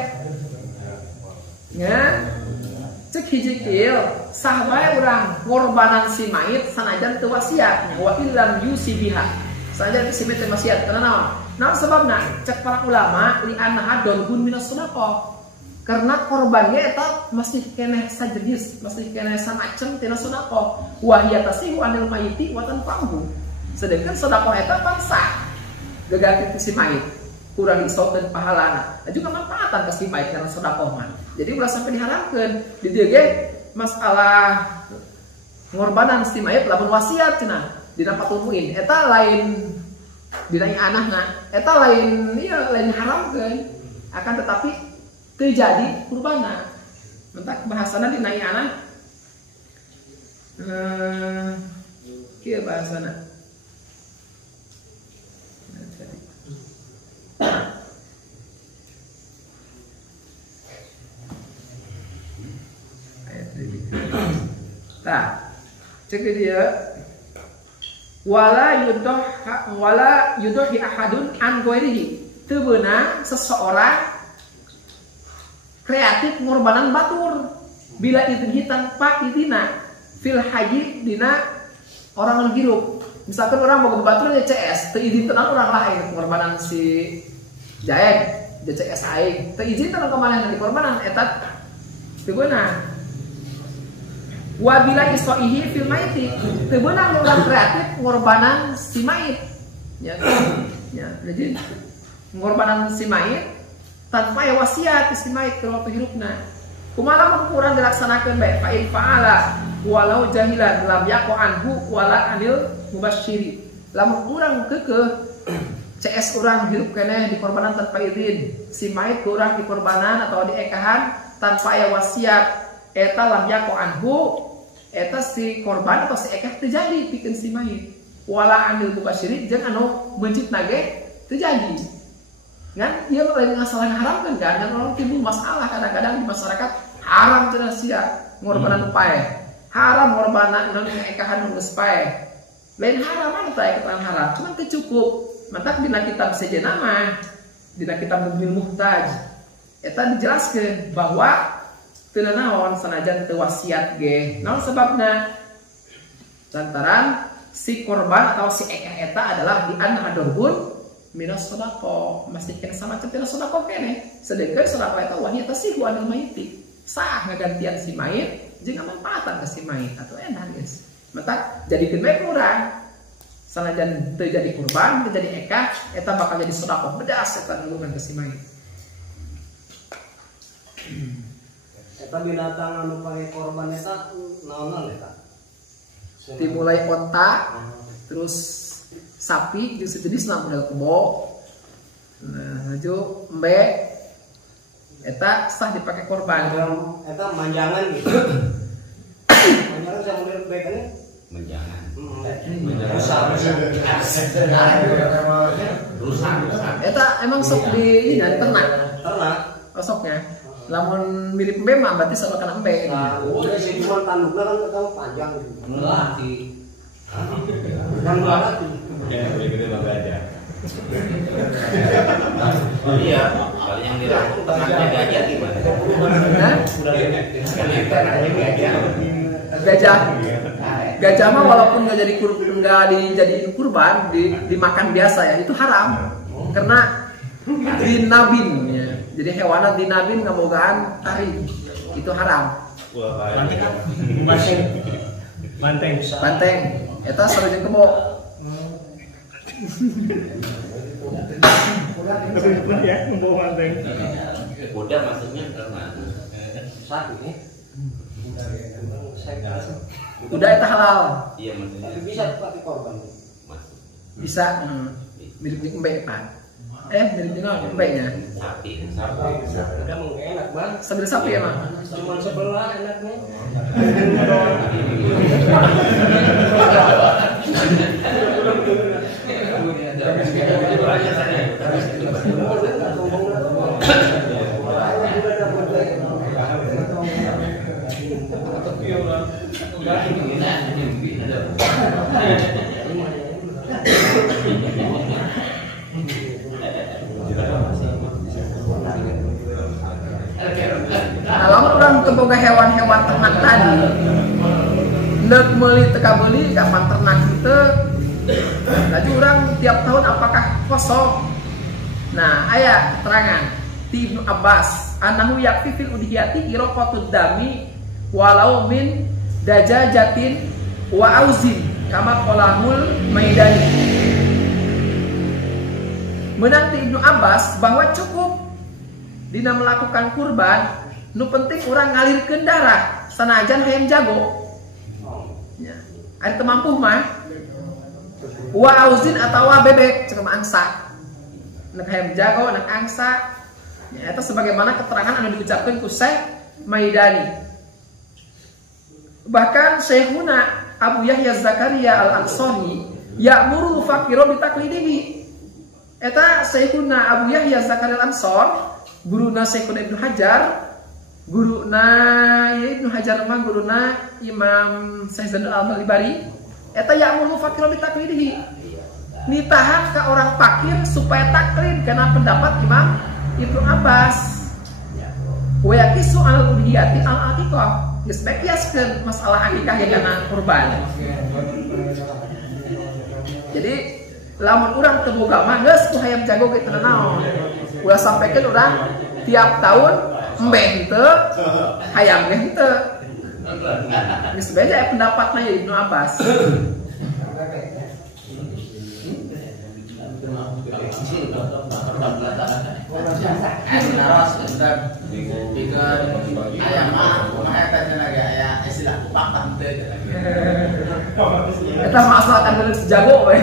Ya. Cek hiji kieu sah bae urang ngorbanan si mayit sanajan teu wasiatnya wa illam yusibiha. Sanajan si mayit teu wasiat karena naon? Nah sebabnya cek para ulama li anha dolgun minas sedekah. Karena korbannya eta masih keneh sajenis, masih keneh samacem tina sedekah. Wa hiya tasihu anil mayyiti wa tanfa'u. Sedangkan sedekah eta pangsa. Gagati si mayit kurang disokeun pahalana. Juga manfaatan ka si mayit karena sedekah mah. Jadi ulah sampai diharamkeun. Di dieu ge masalah ngorbanan si mayit lamun wasiat cenah dina patumuin eta lain dinai anakna eta lain iya lain haramkeun akan tetapi terjadi kurbana mentak bahasana dinai anak kieu bahasana cek dia wala yudohi ahadun an ghairihi. Teu beunang seseorang kreatif ngorbanan batur bila idhi tanpa idina fil haji dina orang ngirup. Misalkan orang mau batur nya CS, teu izin tenang orang lain ngorbanan si Jaeng, CS aing, teu izin tenang kemana di korbanan eta teu beunang. Wa bila isaihi fil maiti, teu beunang orang kreatif ngorbanan si mayit. Ya, jadi ngorbanan si mayit tanpa ya wasiat si mayit ke waktu hidupna. Kumaha mun urang dilaksanakeun bae fa in fa'ala walau jahilan lam yaqu anhu wala anil mubasyiri. Lamun urang keukeuh CS urang hidup keneh di korbanan tanpa izin, si mayit ke urang di korbanan atau di ekahan tanpa aya wasiat, eta lam yaqu anhu, eta si korban atau si ekah terjadi pikeun si mayit. Wala anil mubasyiri jeung anu mencitna ge terjadi. Kan ieu lain ngasalan haramkeun kan, dan orang timbul masalah kadang-kadang di masyarakat haram cenah sia ngorbanan paeh. Haram ngorbanan anu ekahan nu geus paeh. Lain haram anu teh keterangan haram, cuman teu cukup. Mantap dina kitab sejenna mah, dina kitab Mubil Muhtaj eta dijelaskeun bahwa teu naon sanajan teu wasiat ge. Naon sebabna? Lantaran si korban atau si ekah eta adalah di anhadorbun minas sedekah, masih kena sama cenah sedekah keneh. Sedekah sedekah eta wahya tasihu anil maiti. Sah ngagantian si mayit jeung manfaatan ke si mayit atau enak geus. Mata jadikeun bae urang. Sanajan teu jadi kurban, teu jadi ekah, eta bakal jadi sedekah bedas eta nulungan ke si mayit. Eta binatang anu pake korban eta naon eta? Dimulai onta, terus sapi jeung sejenisna model kebo. Nah, maju embe eta sah dipakai korban. Eta manjangan gitu. Manjangan sama model embe kan? Menjangan. Rusak. Eta emang sok di ini ternak. Ternak. Soknya. Lamun mirip embe mah berarti sama kana embe. Nah, udah sih cuma tandukna kan ketemu panjang gitu. Melati. Bukan melati. Ya, gede banget aja. Iya, kalau yang dirangkum ternaknya gajah gimana? Hah? Gajah. Gajah mah walaupun nggak dijadiin kurban, dimakan biasa ya, itu haram. Karena dinabin ya. Jadi hewanat dinabin ngamogaan tarik. Itu haram. Banteng. Eta sareng kebo. Ya, membawa banteng. Kuda maksudnya karena Sapi nih. Udah eta halal. iya maksudnya Tapi bisa pakai korban. Bisa mirip di embe kan. Mirip di nol embe nya. sapi. Udah mau enak banget. Sambil sapi ya, Mang. Cuman sebelah enaknya. Lamun urang teu boga hewan-hewan ternak tadi, neuk meuli teu kabeuli kapan ternak teu. Laju urang tiap tahun apakah kosong? Nah, aya keterangan ti Ibnu Abbas, annahu yakfi fil udhiyati iraqatud dami walau min dajajatin wa auzin kama qalamul maidani. Menang ti Ibnu Abbas bahwa cukup dina melakukan kurban, nu penting urang ngalirkeun darah sanajan hayang jago. Ya, ari teu mampu mah wa auzin atawa bebek cenah angsa. Nek hayang jago, nek angsa. Ya, eta sebagaimana keterangan anu diucapkeun ku Syekh Maidani. Bahkan Syekhuna Abu Yahya Zakaria Al-Ansari ya'muru faqira bi taqlidihi. Eta Syekhuna Abu Yahya Zakaria Al-Ansar, guruna Syekhuna Ibnu Hajar, guruna Ibnu Hajar mah guruna Imam Syekh Zainul Al-Malibari, Eta ya'muru fakir bitaklidihi. Nitahan ke orang fakir supaya taklid karena pendapat Imam Ibnu Abbas. Wa yaqisu al-udhiyati al-atiqah. Geus kiaskeun masalah akikah ya kana kurban. Jadi lamun urang teu boga mah geus ku hayam jago kitu naon. Ulah sampaikeun urang tiap tahun embeh teu hayam ge teu. Geus beda pendapatna ya Ibnu Abbas. naros dan bikin ayam mah eta tenaga aya istilah kupakam teh. Eta mah asalkan geus jago we.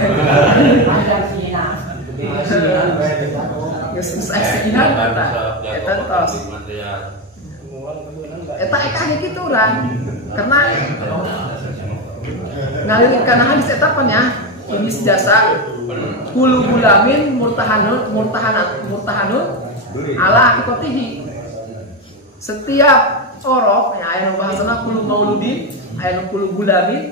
Geus eksinan eta. Eta tos. Eta ekah kitu urang. Karena ngalirin kana hadis eta nya ini jasa kulu gulamin murtahanun ala akikotihi. Setiap orok ya aya nu bahasana kulu mauludin aya nu kulu gulamin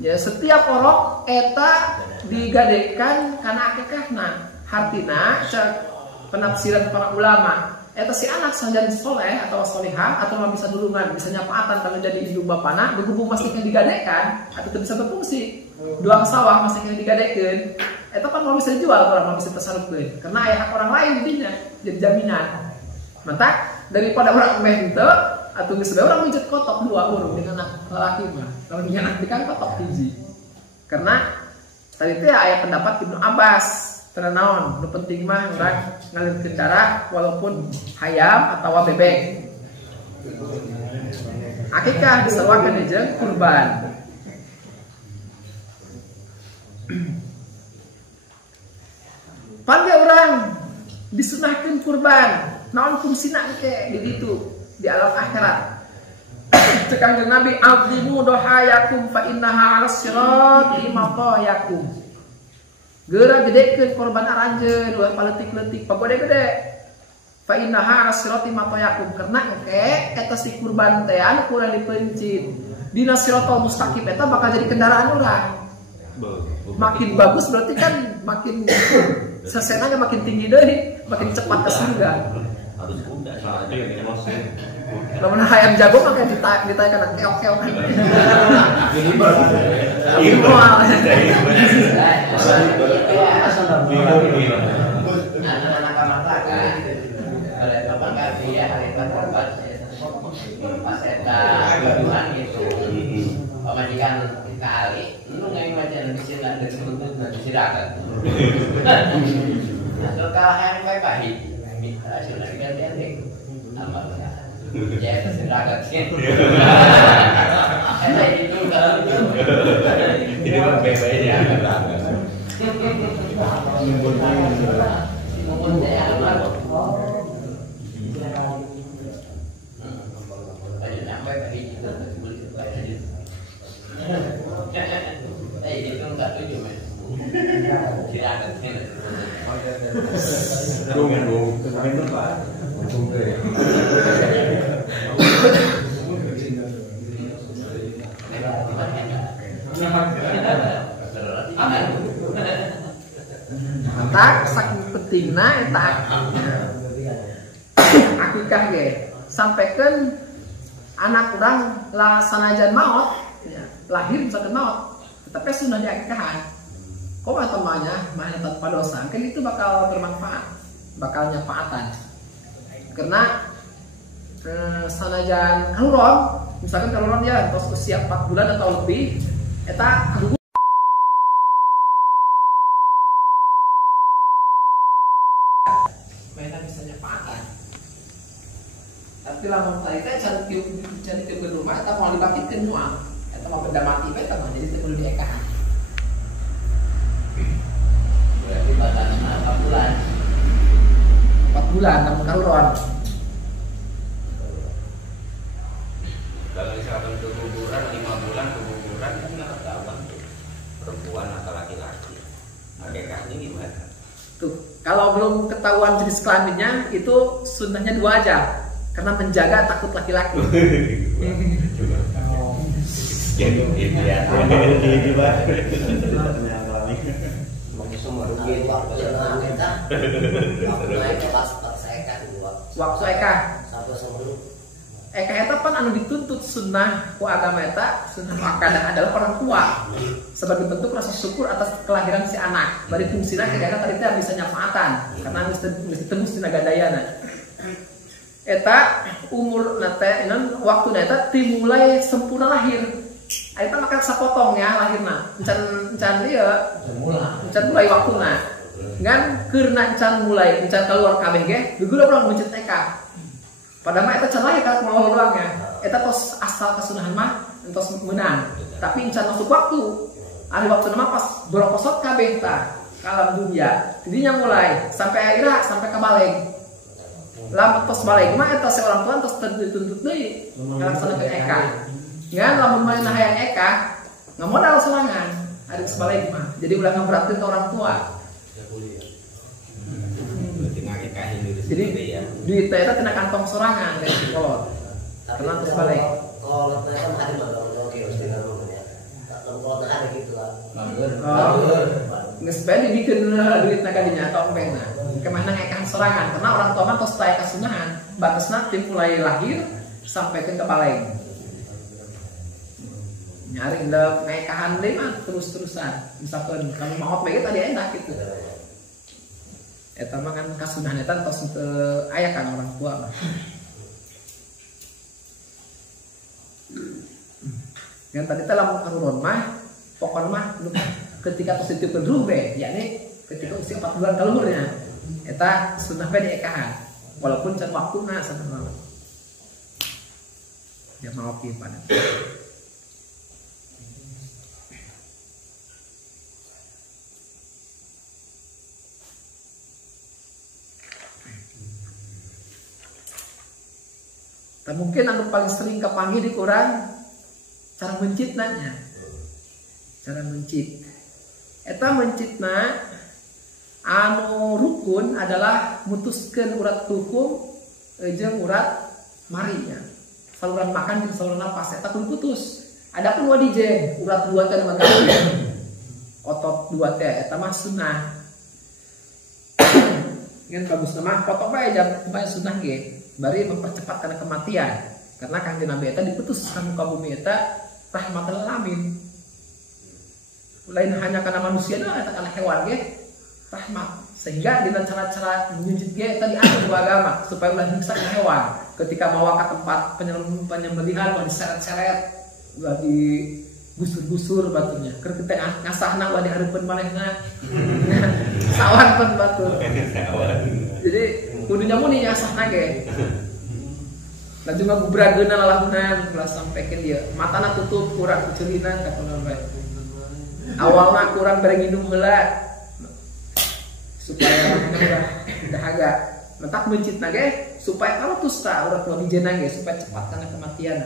ya setiap orok eta digadekan kana akikahna hartina cek penafsiran para ulama eta si anak sanjan soleh atau solihah atau bisa nulungan bisa nyapaatan kalau jadi induk bapana berhubung masih yang digadekan atau bisa berfungsi dua sawah masih yang digadekan eta kan mau bisa dijual orang mau bisa tasarrufkeun karena aya hak orang lain dinya jadi jaminan mantap daripada orang meh henteu atau geus orang menjut kotok dua urang dengan anak lelaki mah kalau dengan anak kan kotok hiji karena tadi teh aya pendapat Ibnu Abbas naon nu penting mah urang ngalirkeun darah walaupun hayam atawa bebek. Akikah disewakeun jeung kurban. Pangge urang disunahkeun kurban. Naon fungsina ke di ditu di alam akhirat. Cek Kanjeng Nabi azimu dohayakum fa innaha 'alas sirati maqayakum. Geura gedekeun korban aranjeun ulah paletik-letik pagode-gede. Fa innaha 'alas sirati maqayakum karena engke eta si kurban teh anu kurang dipencit. Dina siratal mustaqim eta bakal jadi kendaraan urang. Makin bagus berarti kan makin sesenanya makin tinggi deui, makin cepat ke surga. Harus kuda sih Lamun hayam jago mah kayak ditayakan keok-keok. ini baru Anak-anak mata kan oleh bapak kasih ya hari pas eta tujuan gitu pemajikan kali lu nggak macam di sini ada sebutut di sirakan atau kalau yang baik sudah ganti amal ya sirakan sih ada itu kan ini mah bebeknya Tak saking pentingna eta akikah ge sampaikan anak urang lah sanajan maot ya, lahir misalkan maot tetapi sudah diakikahan kok temannya mah tanpa dosa kan itu bakal bermanfaat bakal nyafaatan karena sanajan kaluron misalkan kaluron ya tos usia 4 bulan atau lebih eta tapi lamun tadi teh cari ke rumah eta mau dibakitkeun moal eta mah benda mati bae eta mah jadi teu kudu diekahan berarti batasnya 4 bulan 4 bulan lamun kaluron kalau misalkan keguguran 5 bulan keguguran kan nggak ketahuan tuh perempuan atau laki-laki akikahnya gimana tuh kalau belum ketahuan jenis kelaminnya itu sunnahnya 2 aja karena menjaga takut laki-laki. Di Pak. Waktu eka eta pan anu dituntut sunnah ku agama eta sunnah muakkadah adalah orang tua sebagai bentuk rasa syukur atas kelahiran si anak. Bari fungsina kegiatan tadi teh bisa nyafaatan karena geus tembus tina gadayana. Eta umur nate inon waktu eta dimulai sempurna lahir. Eta makan sapotong ya lahirna. Encan ieu encan mulai waktuna. Ngan keurna encan mulai encan keluar kabeh ge geugeur urang mencet eka. Padahal mah eta can lahir kan mau doang ya. Eta tos asal kesunahan mah entos menang. Tapi encan masuk waktu. Ari waktu nama pas berokosot kabeh tah kalam dunia. Jadinya mulai sampai akhirnya sampai ke baleg. Lamun tos baleg mah eta seorang tua tos dituntut deui ngalaksanakeun eka. Ngan lamun main hayang eka ngamodal sorangan ari tos baleg mah. Jadi ulah ngaberatin ke orang tua. Jadi duit teh tina kantong sorangan dari kolot. Karena terus balik. Kolot teh kan ada mah oke mesti namanya. Kolot ada gitu lah. Geus bae dibikeun duitna ka dinya atau empengna. Kemana ngekang sorangan karena orang tua mah tos taya kasunahan. Batasna tim mulai lahir sampai ke baleng. Nyari ndeup ngekahan deui mah terus-terusan. Misalkan kalau maot bae tadi enak gitu. Eta mah kan kasunahan eta tos teu aya kan orang tua mah. Yang tadi teh lamun karuron mah pokona mah ketika tos diteukeun ruh we, yakni ketika usia 4 bulan kaluhurnya. Eta sunah we diekahan walaupun can waktuna saha. Ya maaf ieu pada. Dan mungkin anu paling sering kepanggil di Quran cara mencitnanya. Cara mencit. Eta mencitna anu rukun adalah mutuskeun urat hukum jeung urat marinya. Saluran makan jeung saluran napas eta kudu putus. Adapun wadijeng urat dua teh mangga. Otot dua teh eta mah sunnah. Ngan bagus mah foto bae jam bae sunnah ge. Bari mempercepat karena kematian karena kanjeng Nabi eta diputus ka muka bumi eta rahmatan lil alamin. Lain hanya karena manusia doang eta kana hewan ge rahmat. Sehingga dina cara-cara nyunjit ge eta diatur ku agama supaya ulah nyiksa ka hewan. Ketika bawa ke tempat penyembelihan ulah diseret-seret, ulah digusur-gusur batunya. Keur teh ngasahna ulah dihareupeun manehna. Sawan pun batur. Jadi kudunya muni nyasahna ge. Lajeng ngagubrageuna lalahunan ulah sampekeun dieu. Matana tutup kurang kuceulinan ka kunaon bae. Awalna kurang bere nginum heula supaya udah dahaga. Mentak mencitna ge supaya kalutus ta urat wadijena ge supaya cepat kana kematian.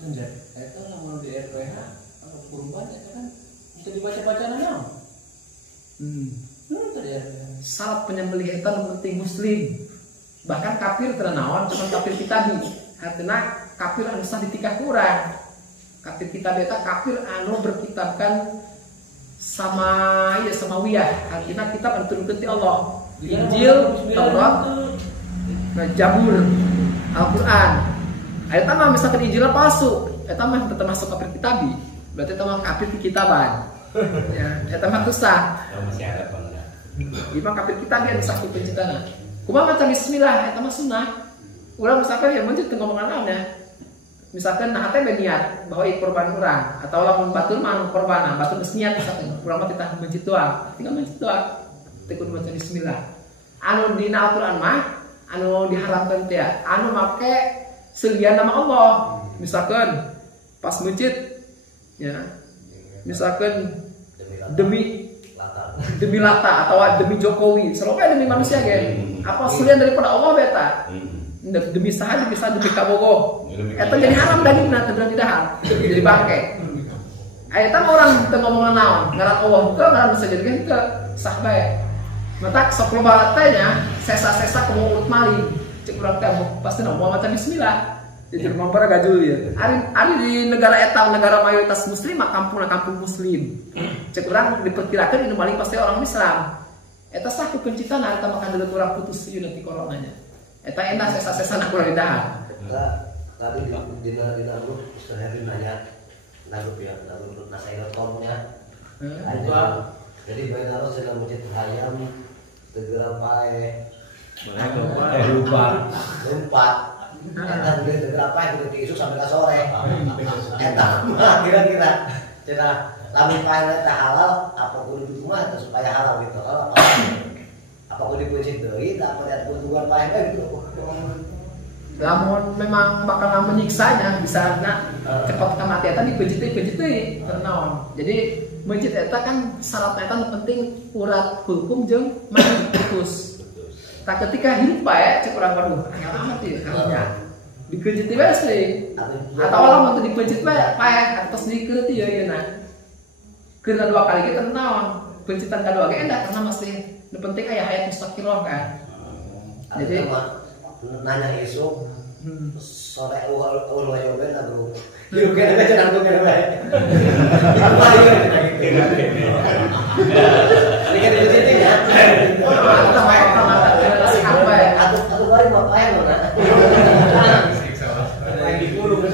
Anjir, eta lamun di RPH anu kurban eta kan bisa dibaca-baca naon. Syarat penyembelih eta nu penting muslim. Bahkan kafir teu naon cuma kafir kitabi. Artinya kafir anu sah ditikah kurang. Kafir kitabi eta kafir anu berkitabkan sama samawiyah. Artinya kitab anu turunkeun ti Allah. Injil, Taurat, Zabur, Al-Qur'an. Eta mah misalkan Injilna palsu, eta mah tetep masuk kafir kitabi. Berarti eta mah kafir ti kitaban. Ya, eta mah teu sah. Masih ada apa enggak? Imam kafir kitabi anu sah ku penciptana. Kumaha maca bismillah eta mah sunah. Ulah misalkan ya meunceut teu ngomongan naon ya. Misalkan nah teh niat bahwa ieu korban urang atau lamun batur mah anu korban, batur geus niat misalkan urang mah titah mencit doang. Tinggal mencit doang. Teu kudu maca bismillah. Anu dina Al-Qur'an mah anu diharamkan teh anu make selian nama Allah. Misalkan pas mencit ya. Misalkan demi lata atau demi Jokowi, selalu demi manusia gen. Apa selian daripada Allah beta? Demi saha demi kabogoh. Eta jadi haram dagingna teu berani dahar. Jadi bangke. Eta orang teu ngomongan naon, ngaran Allah teu ngaran bisa jadi teu sah bae. Mata sok loba teh nya sesa-sesa kumu urut maling. Cek urang teh pasti mau maca bismillah. Jadi mampara gajul ya. Ari di negara eta negara mayoritas muslim mah kampung muslim. Cek urang diperkirakan ini paling pasti orang Islam. Eta sah kepencitan ari tah makan dulu urang putus ieu nanti coronanya. Eta endah sesa-sesana kurang didahan. Tadi di Naruto Ustaz Herdi nanya Naruto ya, Naruto nasa.com-nya. Jadi bayi Naruto sedang mencet ayam segera pae. Lupa. Eta geus segera pae kudu diisuk sampai ka sore. Eta mah kira-kira cenah lamun pae teh halal apa kudu dikumaha supaya halal gitu. Kalau apa kudu dipuji deui tah pada keuntungan pae gitu. Lamun memang bakal menyiksanya bisa cepat kematian tadi pejit ternaon. Jadi mencit eta kan syarat eta nu penting urat hukum jeung mati putus. Tak ketika hidup bae cek urang waduh angel amat ieu karunya. Dikeujit we sih. Atau lamun teu dipeujit we pae atos dikeut ieu yeuna. Keuna dua kali ge ternaon. Pencitan kadua ge endah karena masih nu penting aya hayat mustaqillah kan. Jadi nanya esok sore awal wajoben bro yuk kena jangan gue kena baik ini kan di sini ya aku baru mau payah mana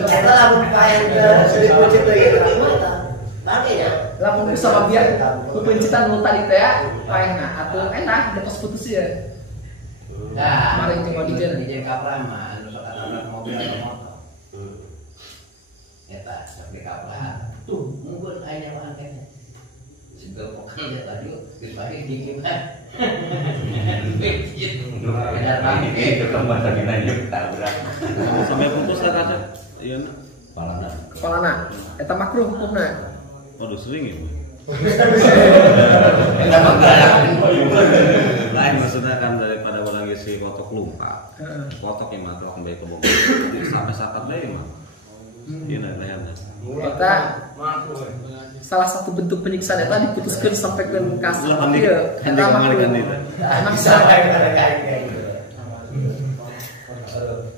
kita lamun payah ke seribu cita itu makanya lamun bisa biar pencitan lu tadi teh payahna atuh enak lepas putus ya. Nah, mari tengok di kapal mah anu sok tabrak mobil atau motor. Eta sok di kapal. Tuh, mungkin aya wahan kene. Siga pokoknya tadi geus bae dikiman. Benar banget itu kembang tadi nanya tabrak. Sampai putus kata ieu kepalana eta makruh hukumna. Waduh sering ya. Kita menggalakkan Lain maksudnya kan daripada orang si kotok lupa, kotok yang mati akan baik ke bawah. Sampai saat baik mah. Iya nah. Eta salah satu bentuk penyiksaan eta diputuskeun sampai ke kasar. Iya, hendak ngalikan itu. Enak bisa.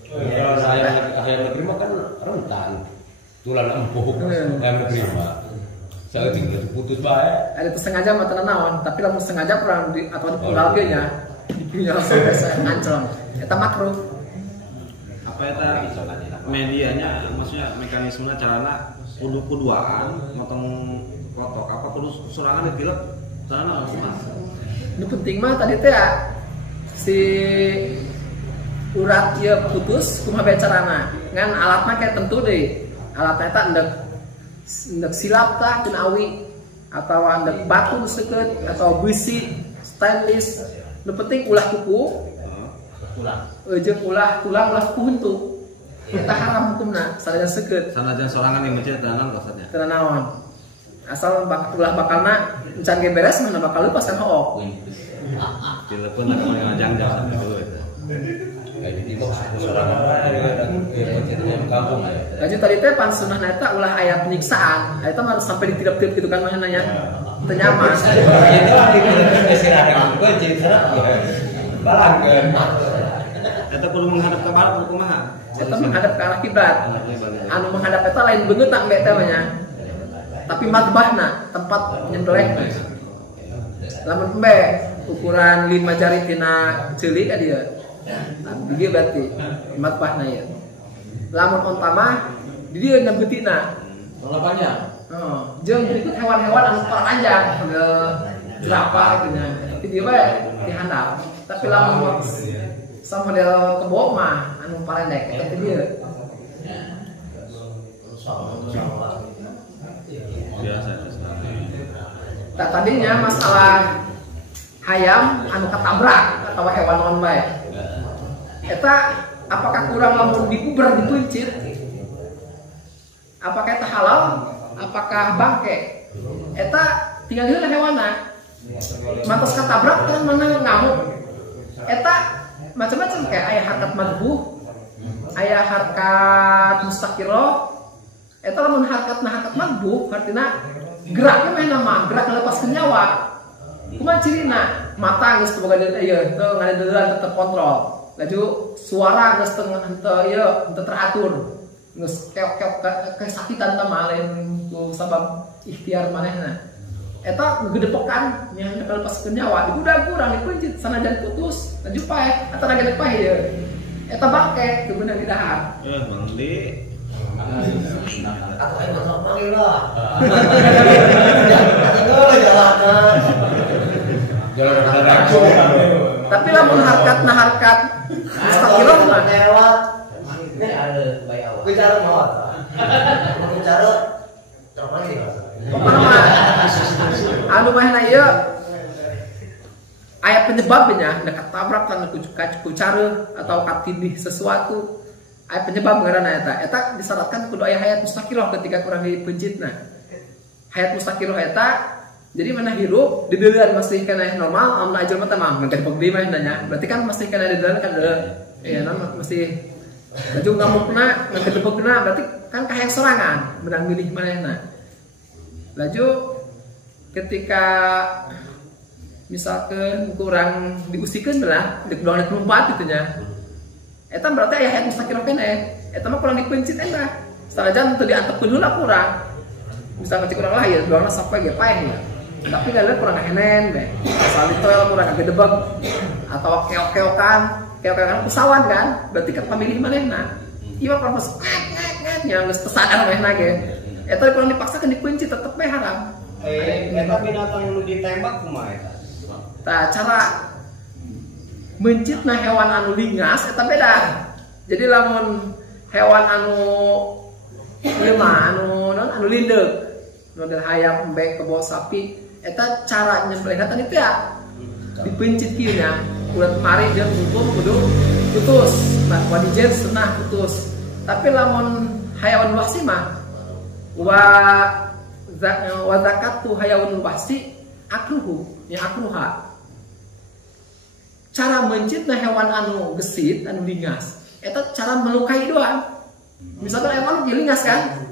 Kalau saya negeri mah kan rentan, tulang empuk, saya negeri mah. Saya tinggal putus baik. Ada sengaja mata naon, tapi lamun sengaja kurang di atau di pulau ge nya dipunya langsung biasa nganclong. Eta makruh. Apa eta medianya, maksudnya mekanismenya carana kuduaan motong kotok apa kudu sorangan ditilep carana kumaha. Nu penting mah tadi teh si urat ieu putus kumaha bae carana. Ngan alatna kayak tentu deui. Alatna eta endek silap tah tina awi atau endek batu seukeut atau besi stainless. Nu penting ulah kuku. Jeung ulah tulang ulah kuku henteu. Eta haram hukumna sanajan seukeut. Sanajan sorangan yang mencet naon maksudnya? Teu naon. Asal ulah bakalna encan ge beres mana bakal leupas kan hook. Dilepun ada ngajang-jang sampai dulu itu. Kayak gitu sorangan ya kampung aya. Jadi tadi teh pan sunahna eta ulah aya penyiksaan. Eta mah sampai ditilep-tilep gitu kan mah nanya. Teu nyaman. Itu lagi istirahat gue jadi serap. Balangkeun. Eta kudu menghadap ke barat kumaha? Eta menghadap ke arah kiblat. Anu menghadap eta lain beungeut tak mbek teh nya. Tapi madbahna tempat nyembelih. Lamun embe ukuran 5 jari tina ceuli ka dieu. Di dieu berarti madbahna ya. Lamun onta mah di dieu na beutina. Panjang. Jeung berikut hewan-hewan anu panjang jerapah gitu nya. Tapi dieu bae dihandap. Tapi lamun sama model kebo mah anu parendek eta dieu. Biasa. Tak tadinya masalah hayam anu katabrak atau hewan non bae. Eta apakah kurang lamun dikuber dipencit? Apakah eta halal? Apakah bangke? Eta tinggal heula hewanna. Mantos katabrak kan mana ngamuk. Eta macam-macam kayak aya harkat madbuh, aya harkat mustaqirah. Eta lamun harkat madbuh artinya geraknya mah nama gerak ngalepas nyawa. Kumaha cirina? Mata geus boga ieu teu ngadeuleuan teu terkontrol. laju suara geus teu teratur, geus keok-keok kesakitan teh malen ku sabab ikhtiar manehna. Eta gedepekan yang lepas nyawa dibudak kurang dipencit sanajan putus laju pae eta lagi pae ya. Eta bangke teu beunang di dahar. Mang Di. Aku ayo masuk panggil lah. Tapi lamun harkat mustaqillah mah lewat. Bicara mau. Bicara terpanggil. pokona mah anu mah ieu aya penyebabnya dekat tabrak kana ku cara atau katindih sesuatu aya penyebab ngaranna eta disyaratkan kudu aya hayat mustaqillah ketika kurang dipencitna. Hayat mustaqillah eta jadi mana hirup di deuleun masih kana normal amun ajal mah teh mah mengke pegdi mah nanya berarti kan masih kana di deuleun kan ya non masih laju ngamukna ngangge tepegna berarti kan kahayang sorangan menang milih manehna. Laju ketika misalkan kurang diusikeun lah di doang kelumpat gitu nya eta berarti aya hayat mustaqillah keneh eta mah kurang dipencit eta sanajan teu diantepkeun heula kurang misalkan cek kurang lah ya doangna sampai ge paeh ya tapi galeu kurang henen we asal ditoel kurang gedebeg atau keok-keokan pesawan kan berarti kan pamilih manehna ieu mah pas nya geus sadar manehna ge eta kurang dipaksakeun dipencit tetep we haram. Eta binatang nu ditembak kumaha eta? Tah cara mencitna hewan anu lingas eta beda. Jadi lamun hewan anu ieu mah anu lindeug, model hayam, embek, kebo, sapi, eta cara nyembelihna teh itu ya dipencit kieu nya. Ulah mari jeung hukum kudu putus, wadijen senah putus. Tapi lamun hayawan wahsi mah wa zakatu hayawan wahsi akruhu ya akruha. Cara mencitna hewan anu gesit anu lingas eta cara melukai doang. Misalkan hewan lingas kan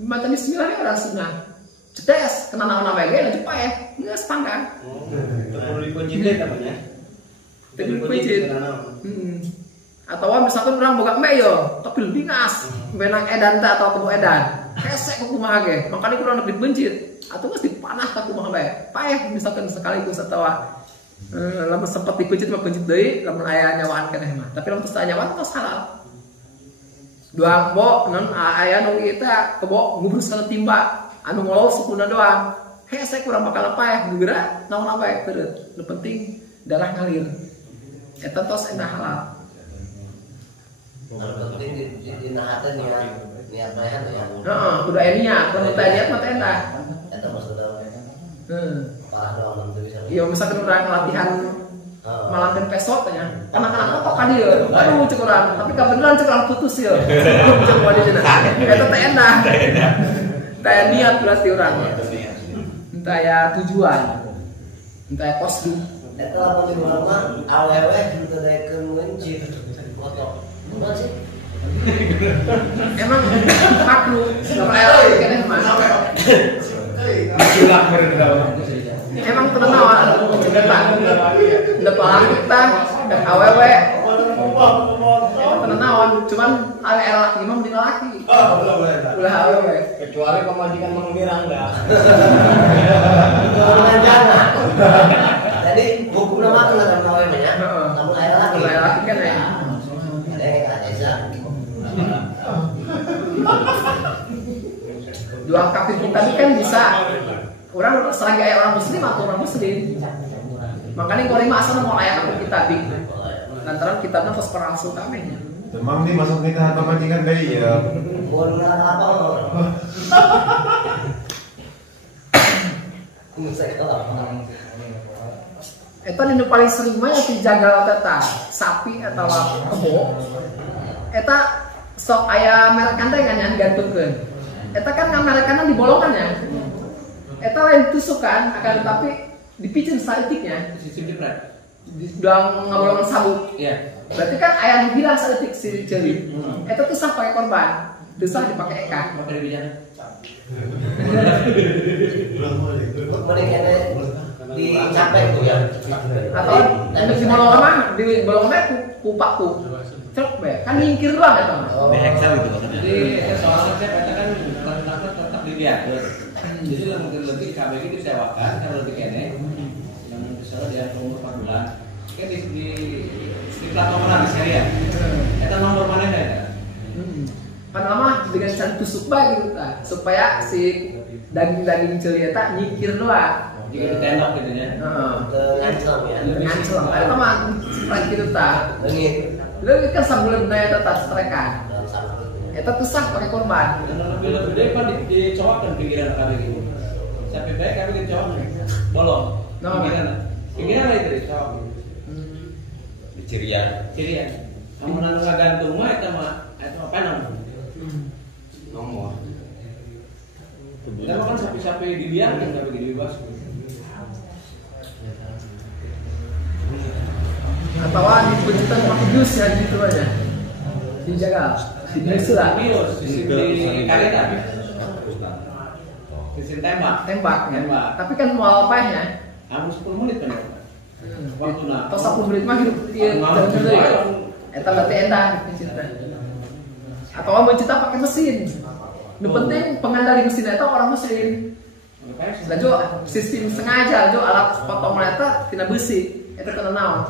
macam bismillah orang sunah cedes kena naon we ge laju paeh geus panggang. Perlu dipencit namanya. Dipencit. Atau misalkan orang boga mbe yo tapi lingas benang edan teh atau kebo edan hesek kumaha ge makanya kurang dipencit atau geus dipanah ka kumaha bae paeh misalkan sekaligus atau lamun sempat dipencit mah pencit deui lamun aya nyawaan keneh mah tapi lamun teu aya nyawaan tos halal dua bo non aya nu ieu teh kebo ngubrus kana timba anu ngolow sukuna doang hesek kurang bakal paeh geura naon bae teureut nu penting darah ngalir eta tos endah halal. Yang penting di nahateun niat baehan ya. Heeh, kudu aya niat, lamun teu niat mah teh endah. Eta maksudna parah doang teu bisa. Iya, misalkan urang latihan malakeun peso teh nya. Anak-anak kok ka dieu. Aduh cek urang, tapi kabeneran cek urang putus ya. Cek wadi cenah. Eta teh endah. Teh niat berarti urang. Entah ya tujuan. Entah ya kosdu. Eta lamun di urang mah awewe teu daekeun mencit foto. Kumaha sih? Emang makruh sama elok keneh mah. Emang tenawan depan kita awewe tenawan cuman elak gimana mending laki ulah awewe Kecuali pemajikan mengirang dah. Jadi hukumna mah kena awewe nya. Namun aya laki. ulah laki kan ya. Dua kafir kita ini kan bisa orang selagi ayat orang muslim atau orang muslim makanya kalau lima asal mau ayat aku kitab lantaran kitabnya pas perasal kami Memang nih masuk kita pemajikan bayi ya. Mau apa? Eta nu paling sering mah dijagal teta sapi atau kebo. Eta sok aya merekan teh kan gantungkeun. Eta kan ngamerekanna di bolongannya. Eta lain tusukan akan tetapi dipicen saeutiknya. Dang ngabolongan sabuk. Iya. Berarti kan aya nu hilang saeutik si ceuli. Eta teu sah pake korban. Teu sah dipake eka. Make bijana. Mending di capek tuh ya. Atau di bolongan mah di bolongan mah kupaku. Truk be, kan nyingkir doang ya teman. Di Excel itu maksudnya. Jadi soalnya saya katakan tetap diatur. Jadi yang mungkin lebih KBG disewakan kalau lebih kene. Yang misalnya dia umur 4 bulan. Kan di platform di seri ya. Eta nomor mana ya? Panama dengan cara tusuk bae gitu ta, supaya si daging-daging celi eta nyingkir doang. Jika ditembak gitu ya. Heeh. Ngancam ya. Ngancam. Ada teman seperti gitu ta. Lengit. Lu kan sambil daya tetap strekan. Dalam sana. Eta tuh sah pakai korban. Dan lebih gede kan dicowokkan pikiran KBG. Sampai baik KBG dicowok bolong. Pikiran itu dicowok. Di Cirian. Cirian. Kamu nanu ngagantung mah eta apa namanya? Nomor. Kita kan sapi-sapi dibiarkan nggak begitu bebas. Atau dibentukkan pakai jus ya gitu aja. Dijaga. Dibius lah. Di kareta. Sistem tembak. Tembak ya. Tapi kan mau apa ya? Kamu 10 menit kan? Waktu nak. Atau 10 menit mah hidup dia terus. Eta berarti edan cerita. Atau mau cerita pakai mesin. Yang penting pengendali mesin itu orang mesin. Lalu sistem sengaja, lalu alat potong mereka tidak besi, itu kena naon.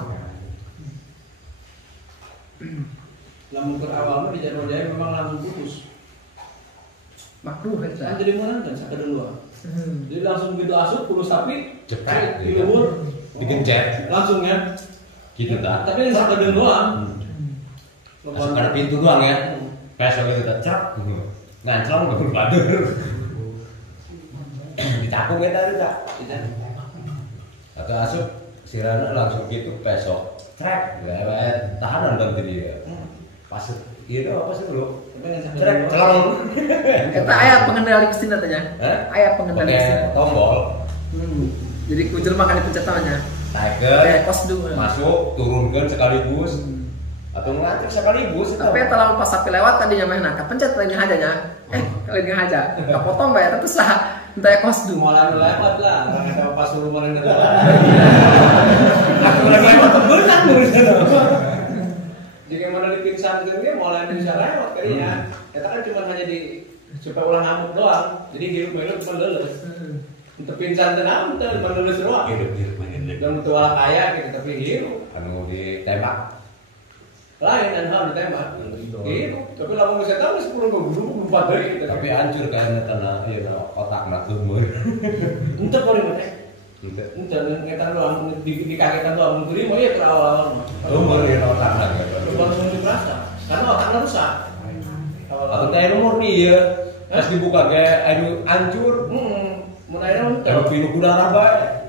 Lamun ke awalnya di Jawa Jaya memang langsung putus. Makruh itu. Kan jadi murah kan sakadulua. Jadi langsung begitu asuk puluh sapi, Jepret. di lumur, Digencet. langsung ya. Gitu tak. Tapi yang sakadulua. Langsung ada pintu doang ya. Besok itu tak cak. Nganclong ke badur. Dicapung ya tadi tak. Atau asup sirana langsung gitu besok. Trek, lewat tahanan berarti dia. Pas itu apa sih dulu? Trek, celong. Kita ayat pengendali mesin katanya. Ayat pengendali mesin. Pakai tombol. Jadi kucel makan dipencet namanya. Tiger. Kos dulu. Masuk, turunkan sekaligus. Atau ngelantik sekaligus. Tapi kalau pas sapi lewat tadinya mana? Kepencet lagi hajanya. Lagi haja. Kepotong bayar terus lah. Entah kos dulu. Mulai lewat lah. Ada pas suruh mana yang Aku lagi lewat tebenan jika mana dipingsan dia mulai bisa lewat kayaknya. Kita kan cuma hanya di supaya ulang ngamuk doang. Jadi hidup cuma lulus. Untuk pingsan tenang, untuk lulus doang. Hidup main Dan untuk olah kaya gitu, tapi hidup. anu ditembak. Lain dan hal ditembak. Hidup. Tapi lamun bisa tahu 10 guru 4 deui. Tapi hancur kan tanah ieu otak mah tumeur. Untuk boleh mah teh. Henteu. Dan kita doang dikagetan doang menteri mau ya terawal. Tumeur ieu otak mah. Langsung dirasa. Karena otaknya rusak. Atau kayak nomor nih ya. Pas dibuka kayak aduh hancur. Mulai untuk. Kalau pilu udara bae.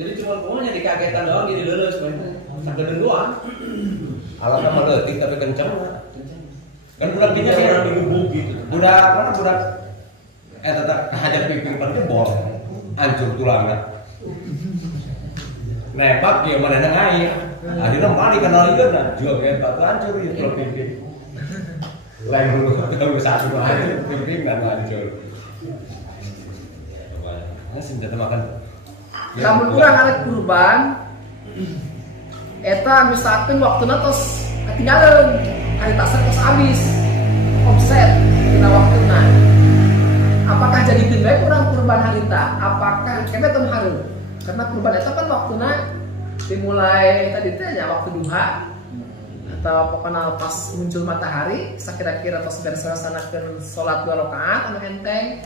Jadi cuma pokoknya dikagetan doang jadi lulus kan. Sakit doang. Alatnya mah leutik tapi kenceng. Kan budak dinya kayak digubuk gitu. Budak mana budak tetap hajar piping pan jebol. Hancur tulangnya. Nebak dia mana nang air. Akhirnya mali kenal ieu nah. Jual kayak batu hancur ieu tulang piping. Lain lu satu aja piping dan hancur. Senjata makan. Namun kurang ada kurban. Eta misalkan waktunya terus ketinggalan, hari tak terus habis, offset kena waktunya. Apakah jadi lebih kurang kurban harita? Apakah kita tahu harum? Karena kurban itu kan waktunya dimulai tadi tanya waktu duha atau pokoknya pas muncul matahari, sekira-kira pas berselaksanakan sholat 2 rakaat anu enteng.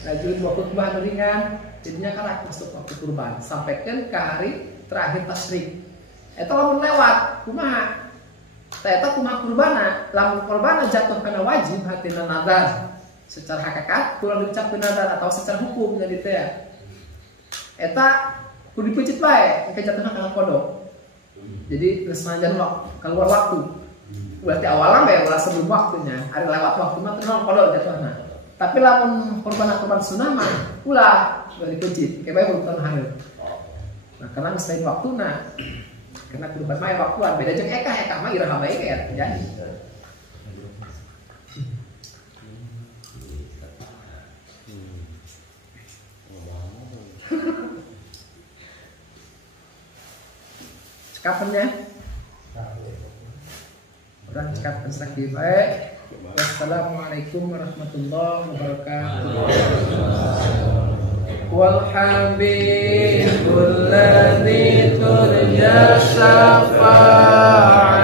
Laju 2 khutbah ringan, jadinya kan masuk waktu kurban. Sampaikan ke hari terakhir tasyrik. Itu lamun lewat, kumaha? Eta kumaha kurbana? Lamun kurbana jatuh karena wajib hatina nadar. Secara hakikat kurang dicap nadar atau secara hukum jadi teh. Eta kudu dipecit bae, kejatuhan kana kodok. Jadi senajan keluar waktu. Berarti awalnya bae ulah sebelum waktunya. Ada lewat waktu mah tenang kodok jatuhna. Tapi lamun korban sunnah mah ulah dipecit, kayak bae urutan hari. Nah, karena selain waktuna karena kurban mah waktuan beda jeung eka mah iraha bae ya jadi. Kapannya? Urang cekapan sakit bae. Wassalamualaikum warahmatullahi wabarakatuh. Wal habibul ladzi turja syafa'ah